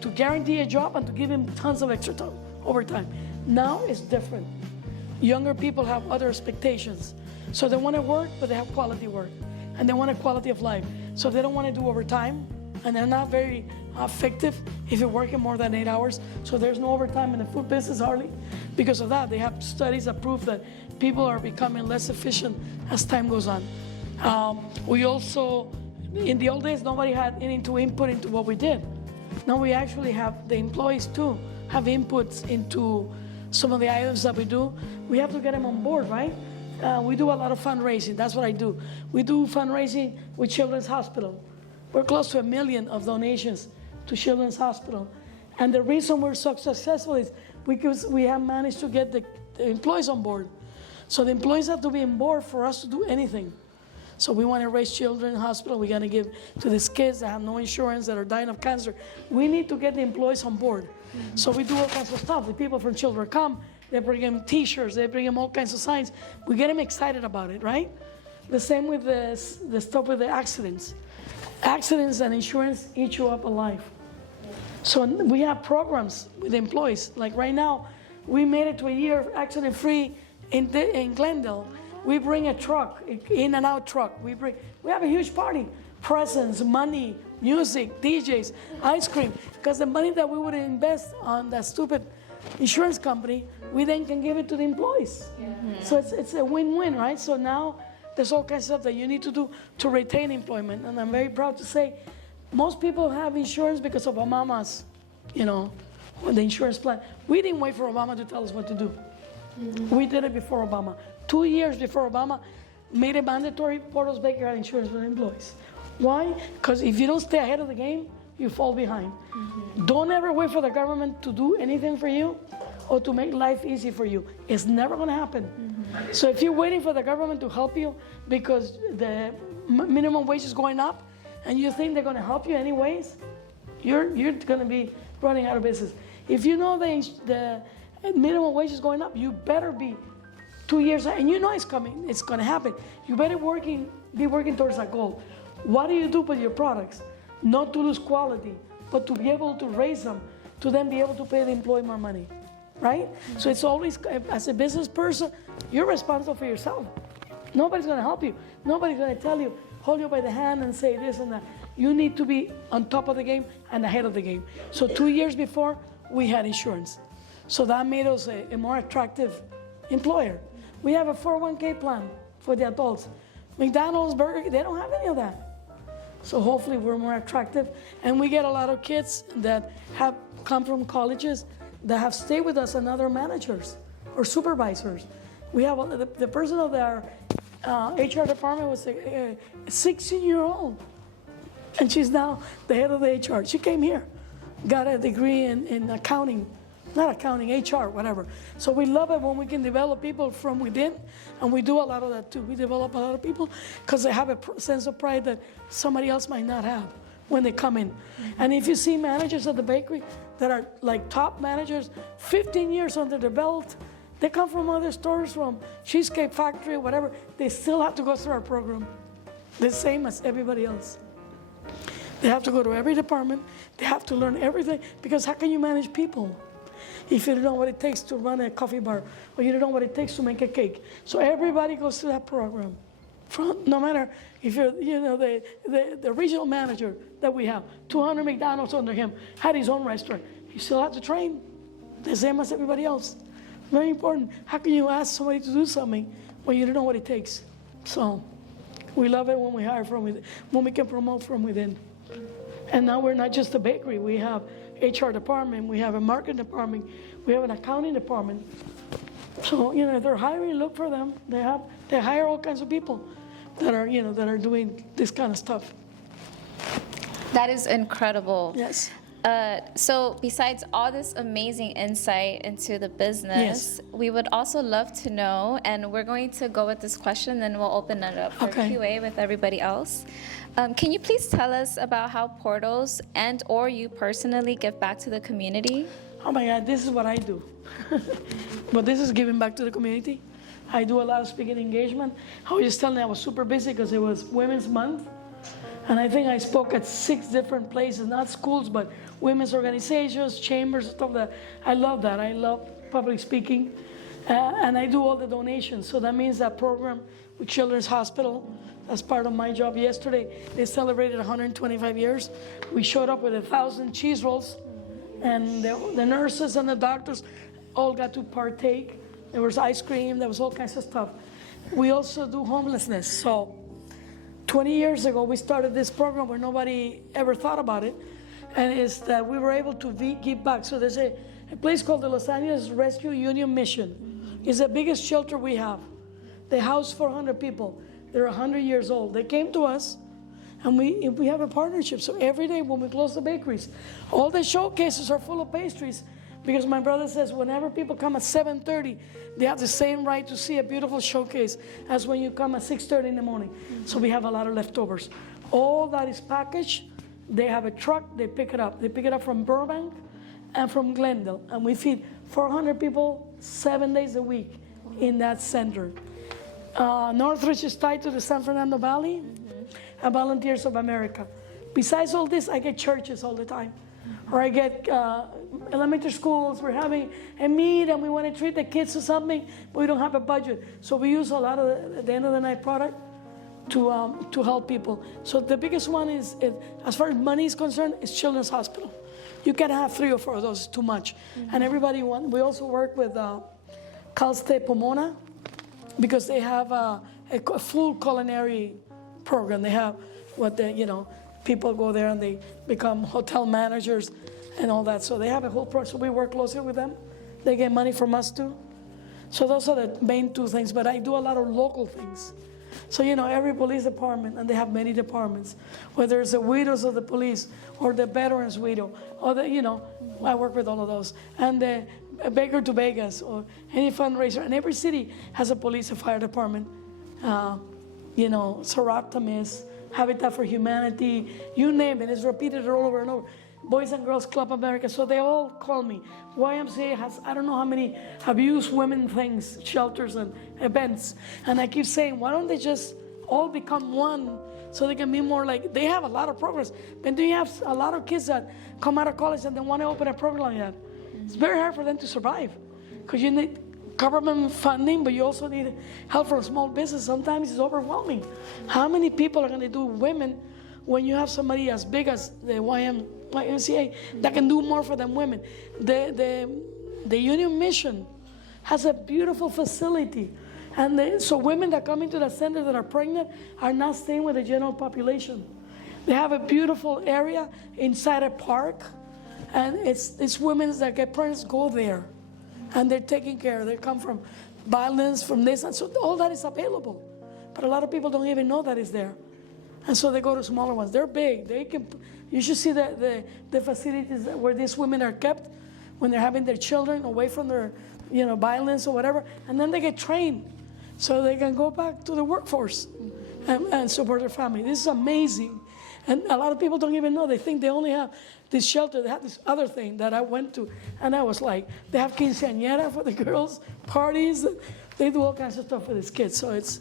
to guarantee a job, and to give them tons of extra time, overtime. Now it's different. Younger people have other expectations. So they want to work, but they have quality work. And they want a quality of life. So they don't want to do overtime. And they're not very effective if you're working more than 8 hours. So there's no overtime in the food business hardly. Because of that, they have studies that prove that people are becoming less efficient as time goes on. We also, in the old days, nobody had any input into what we did. Now we actually have the employees too, have inputs into some of the items that we do. We have to get them on board, right? We do a lot of fundraising. That's what I do. We do fundraising with Children's Hospital. We're close to 1 million of donations to Children's Hospital. And the reason we're so successful is because we have managed to get the employees on board. So the employees have to be on board for us to do anything. So we want to raise children in hospital. We're going to give to these kids that have no insurance, that are dying of cancer. We need to get the employees on board. Mm-hmm. So we do all kinds of stuff. The people from Children come, they bring them T-shirts, they bring them all kinds of signs. We get them excited about it, right? The same with the stuff with the accidents. Accidents and insurance eat you up alive. So we have programs with employees. Like right now, we made it to a year accident-free in Glendale. We bring a truck, in and out truck. We have a huge party. Presents, money, music, DJs, ice cream. Because the money that we would invest on that stupid insurance company, we then can give it to the employees. Mm-hmm. So it's a win-win, right? So now there's all kinds of stuff that you need to do to retain employment. And I'm very proud to say most people have insurance because of Obama's, the insurance plan. We didn't wait for Obama to tell us what to do. Mm-hmm. We did it before Obama. 2 years before Obama made it mandatory, Porto's Bakery had insurance for employees. Why? Because if you don't stay ahead of the game, you fall behind. Mm-hmm. Don't ever wait for the government to do anything for you or to make life easy for you. It's never going to happen. Mm-hmm. So if you're waiting for the government to help you because the minimum wage is going up and you think they're going to help you anyways, you're going to be running out of business. If you know the minimum wage is going up, you better be 2 years, and you know it's coming, it's going to happen. You better be working towards that goal. What do you do with your products? Not to lose quality, but to be able to raise them, to then be able to pay the employee more money, right? Mm-hmm. So it's always, as a business person, you're responsible for yourself. Nobody's going to help you. Nobody's going to tell you, hold you by the hand and say this and that. You need to be on top of the game and ahead of the game. So 2 years before, we had insurance. So that made us a more attractive employer. We have a 401k plan for the adults. McDonald's, Burger, they don't have any of that. So hopefully we're more attractive. And we get a lot of kids that have come from colleges that have stayed with us and other managers or supervisors. We have the person of our HR department was a 16-year-old. And she's now the head of the HR. She came here, got a degree in accounting. Not accounting, HR, whatever. So we love it when we can develop people from within, and we do a lot of that too. We develop a lot of people because they have a sense of pride that somebody else might not have when they come in. Mm-hmm. And if you see managers at the bakery that are like top managers, 15 years under their belt, they come from other stores, from Cheesecake Factory, whatever, they still have to go through our program, the same as everybody else. They have to go to every department, they have to learn everything, because how can you manage people if you don't know what it takes to run a coffee bar, or you don't know what it takes to make a cake? So everybody goes through that program. No matter if you're, the regional manager that we have, 200 McDonald's under him, had his own restaurant. You still have to train, the same as everybody else. Very important. How can you ask somebody to do something when you don't know what it takes? So we love it when we hire from within, when we can promote from within. And now we're not just a bakery. We have HR department, we have a marketing department, we have an accounting department. So, if they're hiring, look for them. They hire all kinds of people that are doing this kind of stuff. That is incredible. Yes. So besides all this amazing insight into the business, we would also love to know, and we're going to go with this question, then we'll open it up for QA with everybody else. Can you please tell us about how Porto's and or you personally give back to the community? oh my God, this is what I do. But this is giving back to the community. I do a lot of speaking engagement. I was just telling you I was super busy because it was Women's Month. And I think I spoke at 6 different places, not schools, but women's organizations, chambers, stuff like that. I love that. I love public speaking. And I do all the donations. So that means that program with Children's Hospital, that's part of my job. Yesterday, they celebrated 125 years. We showed up with 1,000 cheese rolls. And the nurses and the doctors all got to partake. There was ice cream, there was all kinds of stuff. We also do homelessness. So 20 years ago, we started this program where nobody ever thought about it. And it's that we were able to give back. So there's a place called the Los Angeles Rescue Union Mission. It's the biggest shelter we have. They house 400 people. They're 100 years old. They came to us, and we have a partnership. So every day when we close the bakeries, all the showcases are full of pastries. Because my brother says whenever people come at 7:30, they have the same right to see a beautiful showcase as when you come at 6:30 in the morning. So we have a lot of leftovers. All that is packaged. They have a truck, they pick it up. They pick it up from Burbank and from Glendale. And we feed 400 people 7 days a week in that center. Northridge is tied to the San Fernando Valley and Volunteers of America. Besides all this, I get churches all the time. Or I get elementary schools, we're having a meet and we want to treat the kids to something, but we don't have a budget. So we use a lot of the end of the night product to help people. So the biggest one is, as far as money is concerned, is Children's Hospital. You can have 3 or 4 of those, it's too much. And everybody we also work with Cal State Pomona, because they have a full culinary program. They have people go there and they become hotel managers and all that. So they have a whole program. So we work closely with them. They get money from us too. So those are the main 2 things. But I do a lot of local things. So, every police department, and they have many departments, whether it's the widows of the police or the veterans widow, or I work with all of those. And the Baker to Vegas or any fundraiser. And every city has a police and fire department. Soroptimus, Habitat for Humanity, you name it, it's repeated all over and over. Boys and Girls Club America, so they all call me. YMCA has, I don't know how many abused women things, shelters and events. And I keep saying, why don't they just all become one so they can be more like, they have a lot of programs. But do you have a lot of kids that come out of college and they want to open a program like that? It's very hard for them to survive because you need government funding, but you also need help from small business. Sometimes it's overwhelming. How many people are going to do women when you have somebody as big as the YMCA that can do more for them women? The Union Mission has a beautiful facility. And so women that come into the center that are pregnant are not staying with the general population. They have a beautiful area inside a park. And it's women that get pregnant go there. And they're taken care of. They come from violence, from this. And so all that is available. But a lot of people don't even know that it's there. And so they go to smaller ones. They're big. You should see the facilities where these women are kept when they're having their children away from their violence or whatever. And then they get trained so they can go back to the workforce and support their family. This is amazing. And a lot of people don't even know. They think they only have this shelter. They have this other thing that I went to. And I was like, they have quinceañera for the girls, parties. They do all kinds of stuff for these kids. So it's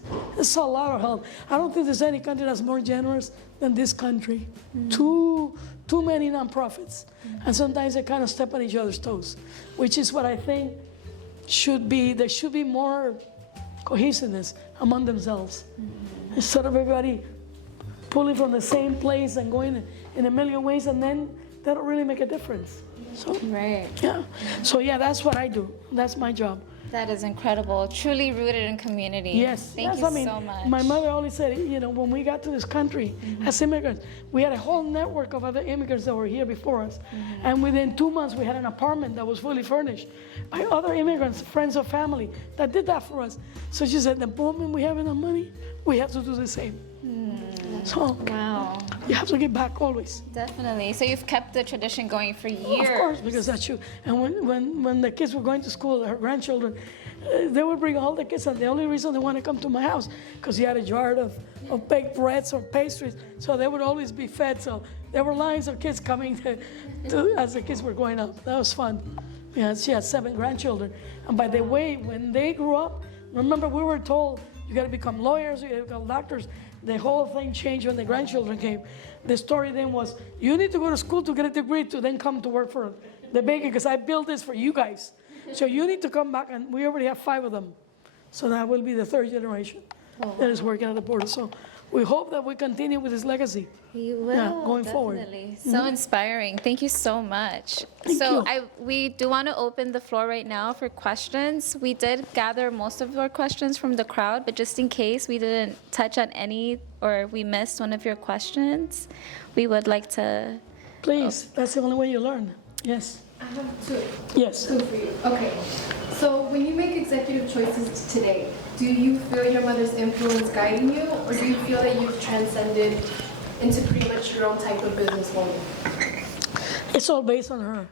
a lot of help. I don't think there's any country that's more generous than this country. Too many nonprofits. And sometimes they kind of step on each other's toes, which is what I think should be. There should be more cohesiveness among themselves. Instead of everybody pulling from the same place and going in a million ways, and then that'll really make a difference. So, Right. Yeah. So, that's what I do. That's my job. That is incredible. Truly rooted in community. Yes. Thank you so much. My mother always said, when we got to this country as immigrants, we had a whole network of other immigrants that were here before us. And within 2 months, we had an apartment that was fully furnished by other immigrants, friends or family, that did that for us. So she said, the moment we have enough money, we have to do the same. So Wow. you have to give back always. Definitely. So you've kept the tradition going for years. Of course, because that's true. And when the kids were going to school, her grandchildren, they would bring all the kids, and the only reason they want to come to my house, because he had a jar of baked breads or pastries, so they would always be fed. So there were lines of kids coming to as the kids were growing up. That was fun. Yeah, she has 7 grandchildren. And by the way, when they grew up, remember we were told you got to become lawyers, you got to become doctors. The whole thing changed when the grandchildren came. The story then was, you need to go to school to get a degree to then come to work for the bakery because I built this for you guys. So you need to come back, and we already have 5 of them. So that will be the 3rd generation that is working at the Porto. So we hope that we continue with this legacy. You will, going forward. definitely. So inspiring. Thank you so much. We do want to open the floor right now for questions. We did gather most of our questions from the crowd, but just in case we didn't touch on any or we missed one of your questions, we would like to... Please, that's the only way you learn. Yes. I have 2. Yes. 2 for you. Okay. So when you make executive choices today, do you feel your mother's influence guiding you, or do you feel that you've transcended into pretty much your own type of businesswoman? It's all based on her.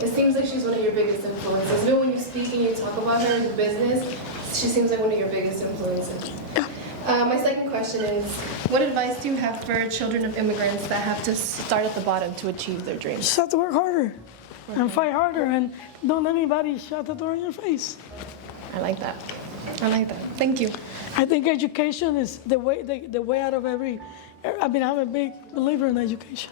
It seems like she's one of your biggest influences. Even when you speak and you talk about her in the business, she seems like one of your biggest influences. My second question is, what advice do you have for children of immigrants that have to start at the bottom to achieve their dreams? Just have to work harder and fight harder, and don't let anybody shut the door in your face. I like that. I like that. Thank you. I think education is the way out of every. I mean, I'm a big believer in education.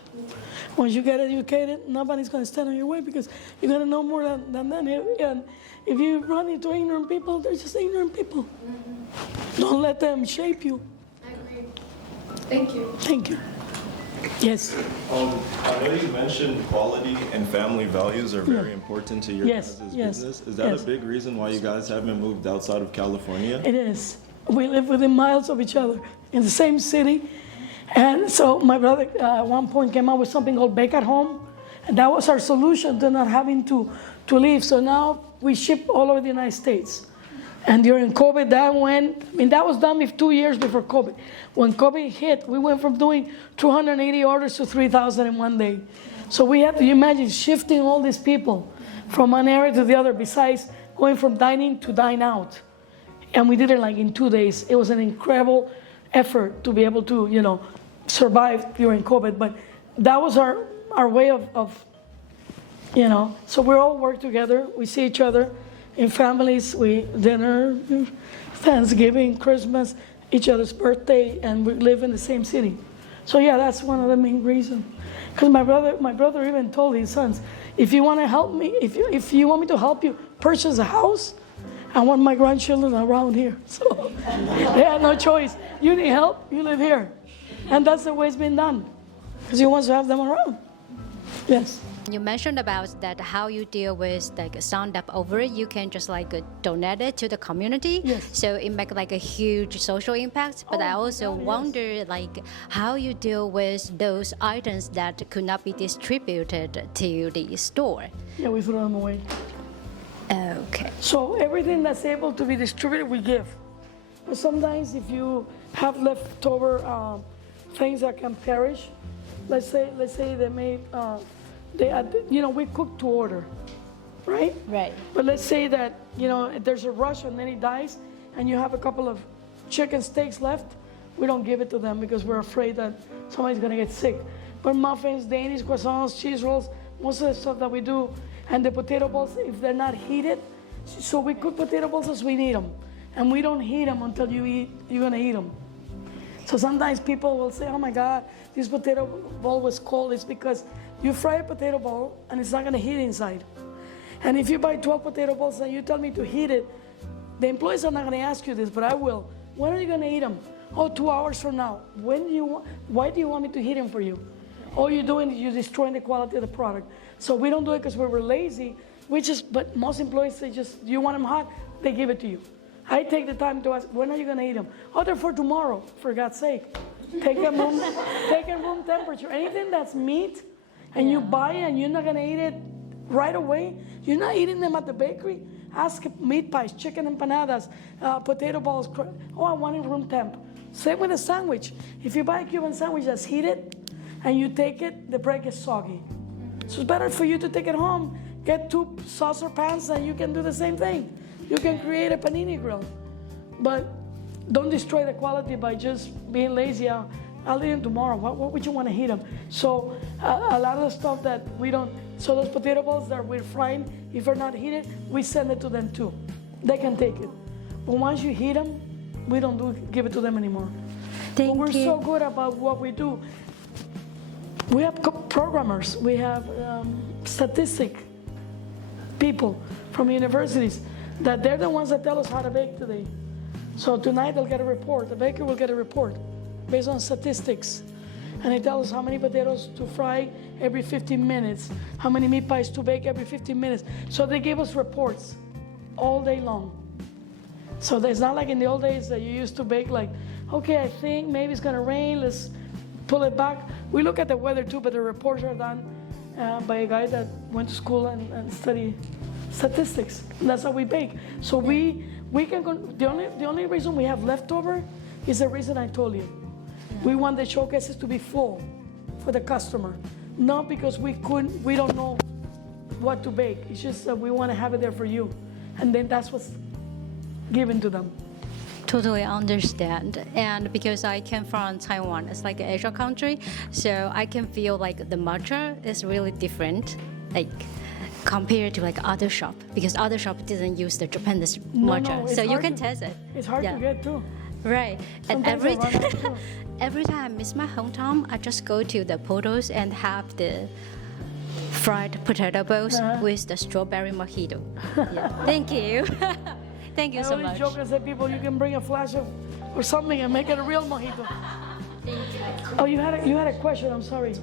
Once you get educated, nobody's going to stand in your way because you're going to know more than them. And if you run into ignorant people, they're just ignorant people. Don't let them shape you. I agree. Thank you. Thank you. Yes. I know you mentioned quality and family values are very important to your Yes, guys' yes, business. Is that yes. a big reason why you guys haven't moved outside of California? It is. We live within miles of each other in the same city. And so my brother at one point came up with something called Bake at Home. And that was our solution to not having to leave. So now we ship all over the United States. And during COVID, that was done with 2 years before COVID. When COVID hit, we went from doing 280 orders to 3,000 in one day. So we had to, you imagine, shifting all these people from one area to the other, besides going from dining to dine out. And we did it like in 2 days. It was an incredible effort to be able to, survive during COVID. But that was our way of so we all work together. We see each other in families. We dinner, Thanksgiving, Christmas, each other's birthday, and we live in the same city. So yeah, that's one of the main reasons. Because my brother even told his sons, if you want to help me, if you want me to help you purchase a house, I want my grandchildren around here. So they had no choice. You need help, you live here. And that's the way it's been done. Because he wants to have them around. Yes. You mentioned about that how you deal with like sound up over it. You can just like donate it to the community. Yes. So it make like a huge social impact. But I also wonder like how you deal with those items that could not be distributed to the store. Yeah, we throw them away. Okay. So everything that's able to be distributed, we give. But sometimes if you have leftover things that can perish, let's say they made, we cook to order, right? Right. But let's say that, there's a rush and then he dies and you have a couple of chicken steaks left, we don't give it to them because we're afraid that somebody's gonna get sick. But muffins, Danish croissants, cheese rolls, most of the stuff that we do, and the potato balls, if they're not heated, so we cook potato balls as we need them. And we don't heat them until you're gonna eat them. So sometimes people will say, oh my God, this potato ball was cold. It's because you fry a potato ball and it's not gonna heat inside. And if you buy 12 potato balls and you tell me to heat it, the employees are not gonna ask you this, but I will. When are you gonna eat them? Oh, 2 hours from now. Why do you want me to heat them for you? All you're doing is you're destroying the quality of the product. So we don't do it because we're lazy. But most employees say just, you want them hot? They give it to you. I take the time to ask, when are you gonna eat them? Oh, they're for tomorrow, for God's sake. Take them room temperature. Anything that's meat and you buy it and you're not gonna eat it right away, you're not eating them at the bakery. Ask meat pies, chicken empanadas, potato balls. Oh, I want it room temp. Same with a sandwich. If you buy a Cuban sandwich that's heated and you take it, the bread gets soggy. So it's better for you to take it home, get 2 saucer pans and you can do the same thing. You can create a panini grill. But don't destroy the quality by just being lazy. I'll eat them tomorrow. What would you want to heat them? So a lot of the stuff that we don't So those potato balls that we're frying, if they're not heated, we send it to them too. They can take it. But once you heat them, we don't give it to them anymore. But we're so good about what we do. We have programmers, we have statistic people from universities that they're the ones that tell us how to bake today. So tonight they'll get a report, the baker will get a report based on statistics. And they tell us how many potatoes to fry every 15 minutes, how many meat pies to bake every 15 minutes. So they give us reports all day long. So it's not like in the old days that you used to bake like, okay, I think maybe it's gonna rain, let's pull it back. We look at the weather too, but the reports are done by a guy that went to school and studied statistics. And that's how we bake. So we can, the only reason we have leftover is the reason I told you. We want the showcases to be full for the customer. Not because we don't know what to bake. It's just that we want to have it there for you. And then that's what's given to them. Totally understand. And because I came from Taiwan, it's like an Asia country, so I can feel like the matcha is really different, like compared to like other shop, because other shop didn't use the Japanese matcha, so you can taste it. It's hard to get too. Right. And Sometimes I run out too. every time I miss my hometown, I just go to the Portos and have the fried potato balls with the strawberry mojito. Yeah. Thank you. Thank you so much. I always joke and say, people, you can bring a flash of or something and make it a real mojito. Thank you. Oh, you had a question. I'm sorry.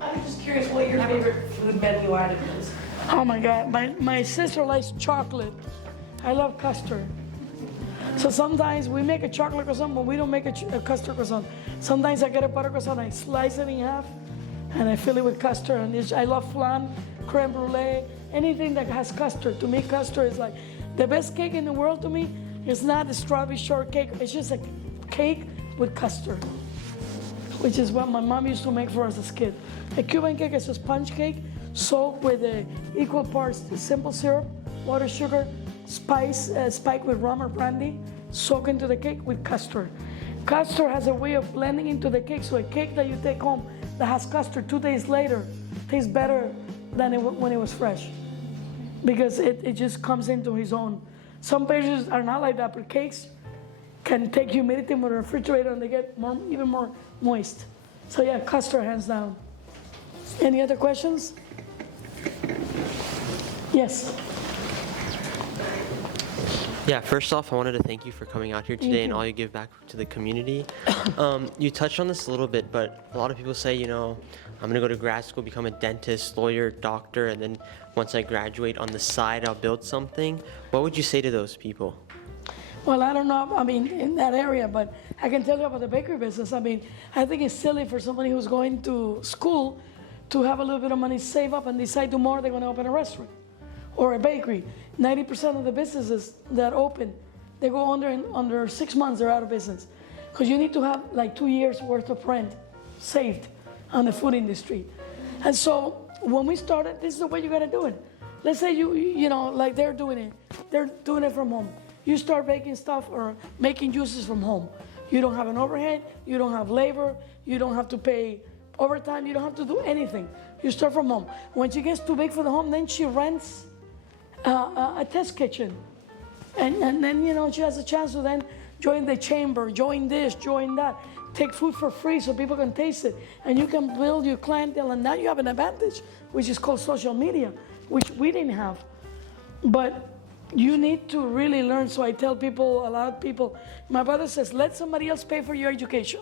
I'm just curious what your favorite food menu item is. Oh my God, my sister likes chocolate. I love custard. So sometimes we make a chocolate croissant, but we don't make a custard croissant. Sometimes I get a butter croissant, I slice it in half, and I fill it with custard. And I love flan, creme brulee, anything that has custard. To me, custard is like the best cake in the world. To me, it's not a strawberry shortcake. It's just a cake with custard, which is what my mom used to make for us as a kid. A Cuban cake is a sponge cake soaked with equal parts simple syrup, water, sugar, spiked with rum or brandy, soaked into the cake with custard. Custard has a way of blending into the cake, so a cake that you take home that has custard 2 days later tastes better than when it was fresh, because it just comes into its own. Some pastries are not like that, but cakes can take humidity in the refrigerator and they get even more moist. So yeah, custard hands down. Any other questions? Yes. Yeah, first off, I wanted to thank you for coming out here today and all you give back to the community. You touched on this a little bit, but a lot of people say, I'm going to go to grad school, become a dentist, lawyer, doctor, and then once I graduate on the side, I'll build something. What would you say to those people? Well, I don't know, in that area, but I can tell you about the bakery business. I think it's silly for somebody who's going to school to have a little bit of money save up and decide tomorrow they're going to open a restaurant or a bakery. 90% of the businesses that open, they go under 6 months, they're out of business. Because you need to have like 2 years worth of rent saved on the food industry. And so when we started, this is the way you got to do it. Let's say like they're doing it from home. You start baking stuff or making juices from home. You don't have an overhead, you don't have labor, you don't have to pay overtime, you don't have to do anything. You start from home. When she gets too big for the home, then she rents a test kitchen. And then, she has a chance to then join the chamber, join this, join that, take food for free so people can taste it. And you can build your clientele, and now you have an advantage, which is called social media, which we didn't have. But you need to really learn. So I tell people, a lot of people, my brother says, let somebody else pay for your education.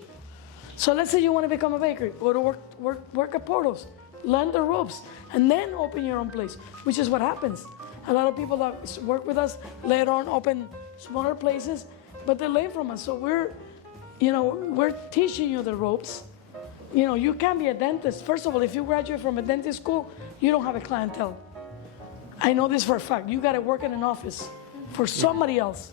So let's say you want to become a baker, go to work at Portos, learn the ropes, and then open your own place, which is what happens. A lot of people that work with us later on open smaller places, but they learn from us. So we're teaching you the ropes. You can be a dentist. First of all, if you graduate from a dentist school, you don't have a clientele. I know this for a fact. You got to work in an office for somebody else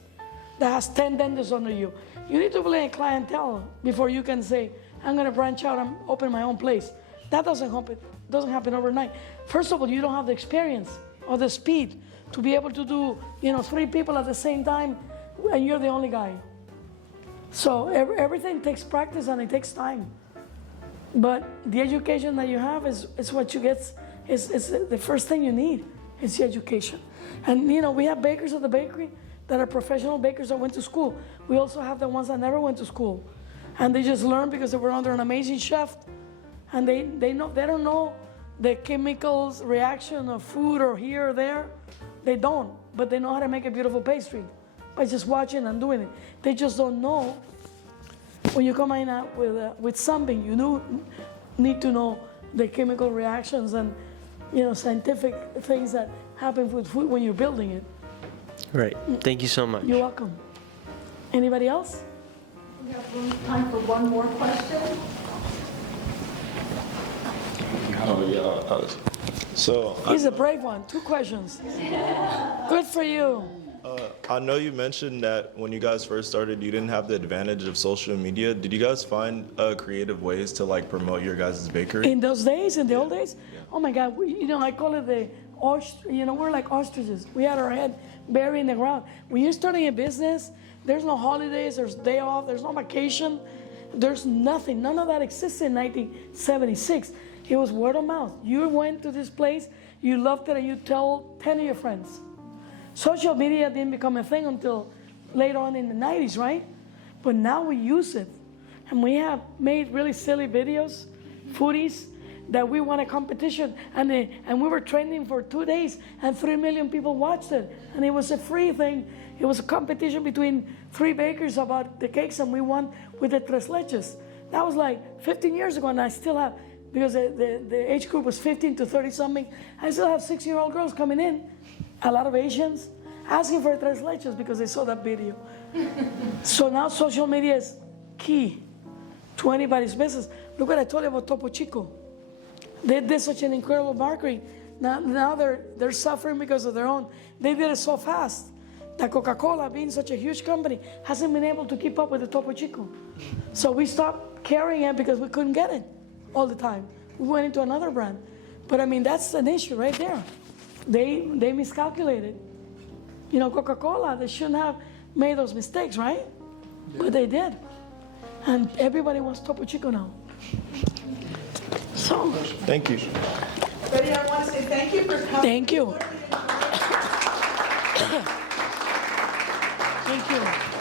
that has 10 dentists under you. You need to build a clientele before you can say, I'm going to branch out and open my own place. That doesn't happen overnight. First of all, you don't have the experience or the speed to be able to do 3 people at the same time, and you're the only guy. So everything takes practice and it takes time. But the education that you have is what you get it's the first thing you need is the education. And you know, we have bakers at the bakery that are professional bakers that went to school. We also have the ones that never went to school, and they just learned because they were under an amazing chef, and they don't know the chemicals reaction of food or here or there. They don't, but they know how to make a beautiful pastry by just watching and doing it. They just don't know. When you come in with something, you need to know the chemical reactions and, you know, scientific things that happen with food when you're building it. Right. Thank you so much. You're welcome. Anybody else? We have time for one more question. So He's a brave one. 2 questions. Good for you. I know you mentioned that when you guys first started, you didn't have the advantage of social media. Did you guys find creative ways to like promote your guys' bakery? In those days, in the old days, oh my God, you know, I call it the you know, we're like ostriches. We had our head buried in the ground. When you're starting a business, there's no holidays, there's day off, there's no vacation, there's nothing. None of that existed in 1976. It was word of mouth. You went to this place, you loved it, and you told 10 of your friends. Social media didn't become a thing until later on in the 90s, right? But now we use it. And we have made really silly videos, foodies, that we won a competition. And we were trending for 2 days, and 3 million people watched it. And it was a free thing. It was a competition between 3 bakers about the cakes, and we won with the tres leches. That was like 15 years ago, and I still have, because the age group was 15 to 30 something, I still have 6-year-old girls coming in, a lot of Asians, asking for tres leches because they saw that video. So now social media is key to anybody's business. Look what I told you about Topo Chico. They did such an incredible marketing. Now they're suffering because of their own. They did it so fast that Coca-Cola, being such a huge company, hasn't been able to keep up with the Topo Chico. So we stopped carrying it because we couldn't get it all the time. We went into another brand. But I mean, that's an issue right there. They miscalculated. You know, Coca-Cola, they shouldn't have made those mistakes, right? Yeah. But they did. And everybody wants Topo Chico now. So. Thank you. Betty, I want to say thank you for coming. Thank you. Thank you.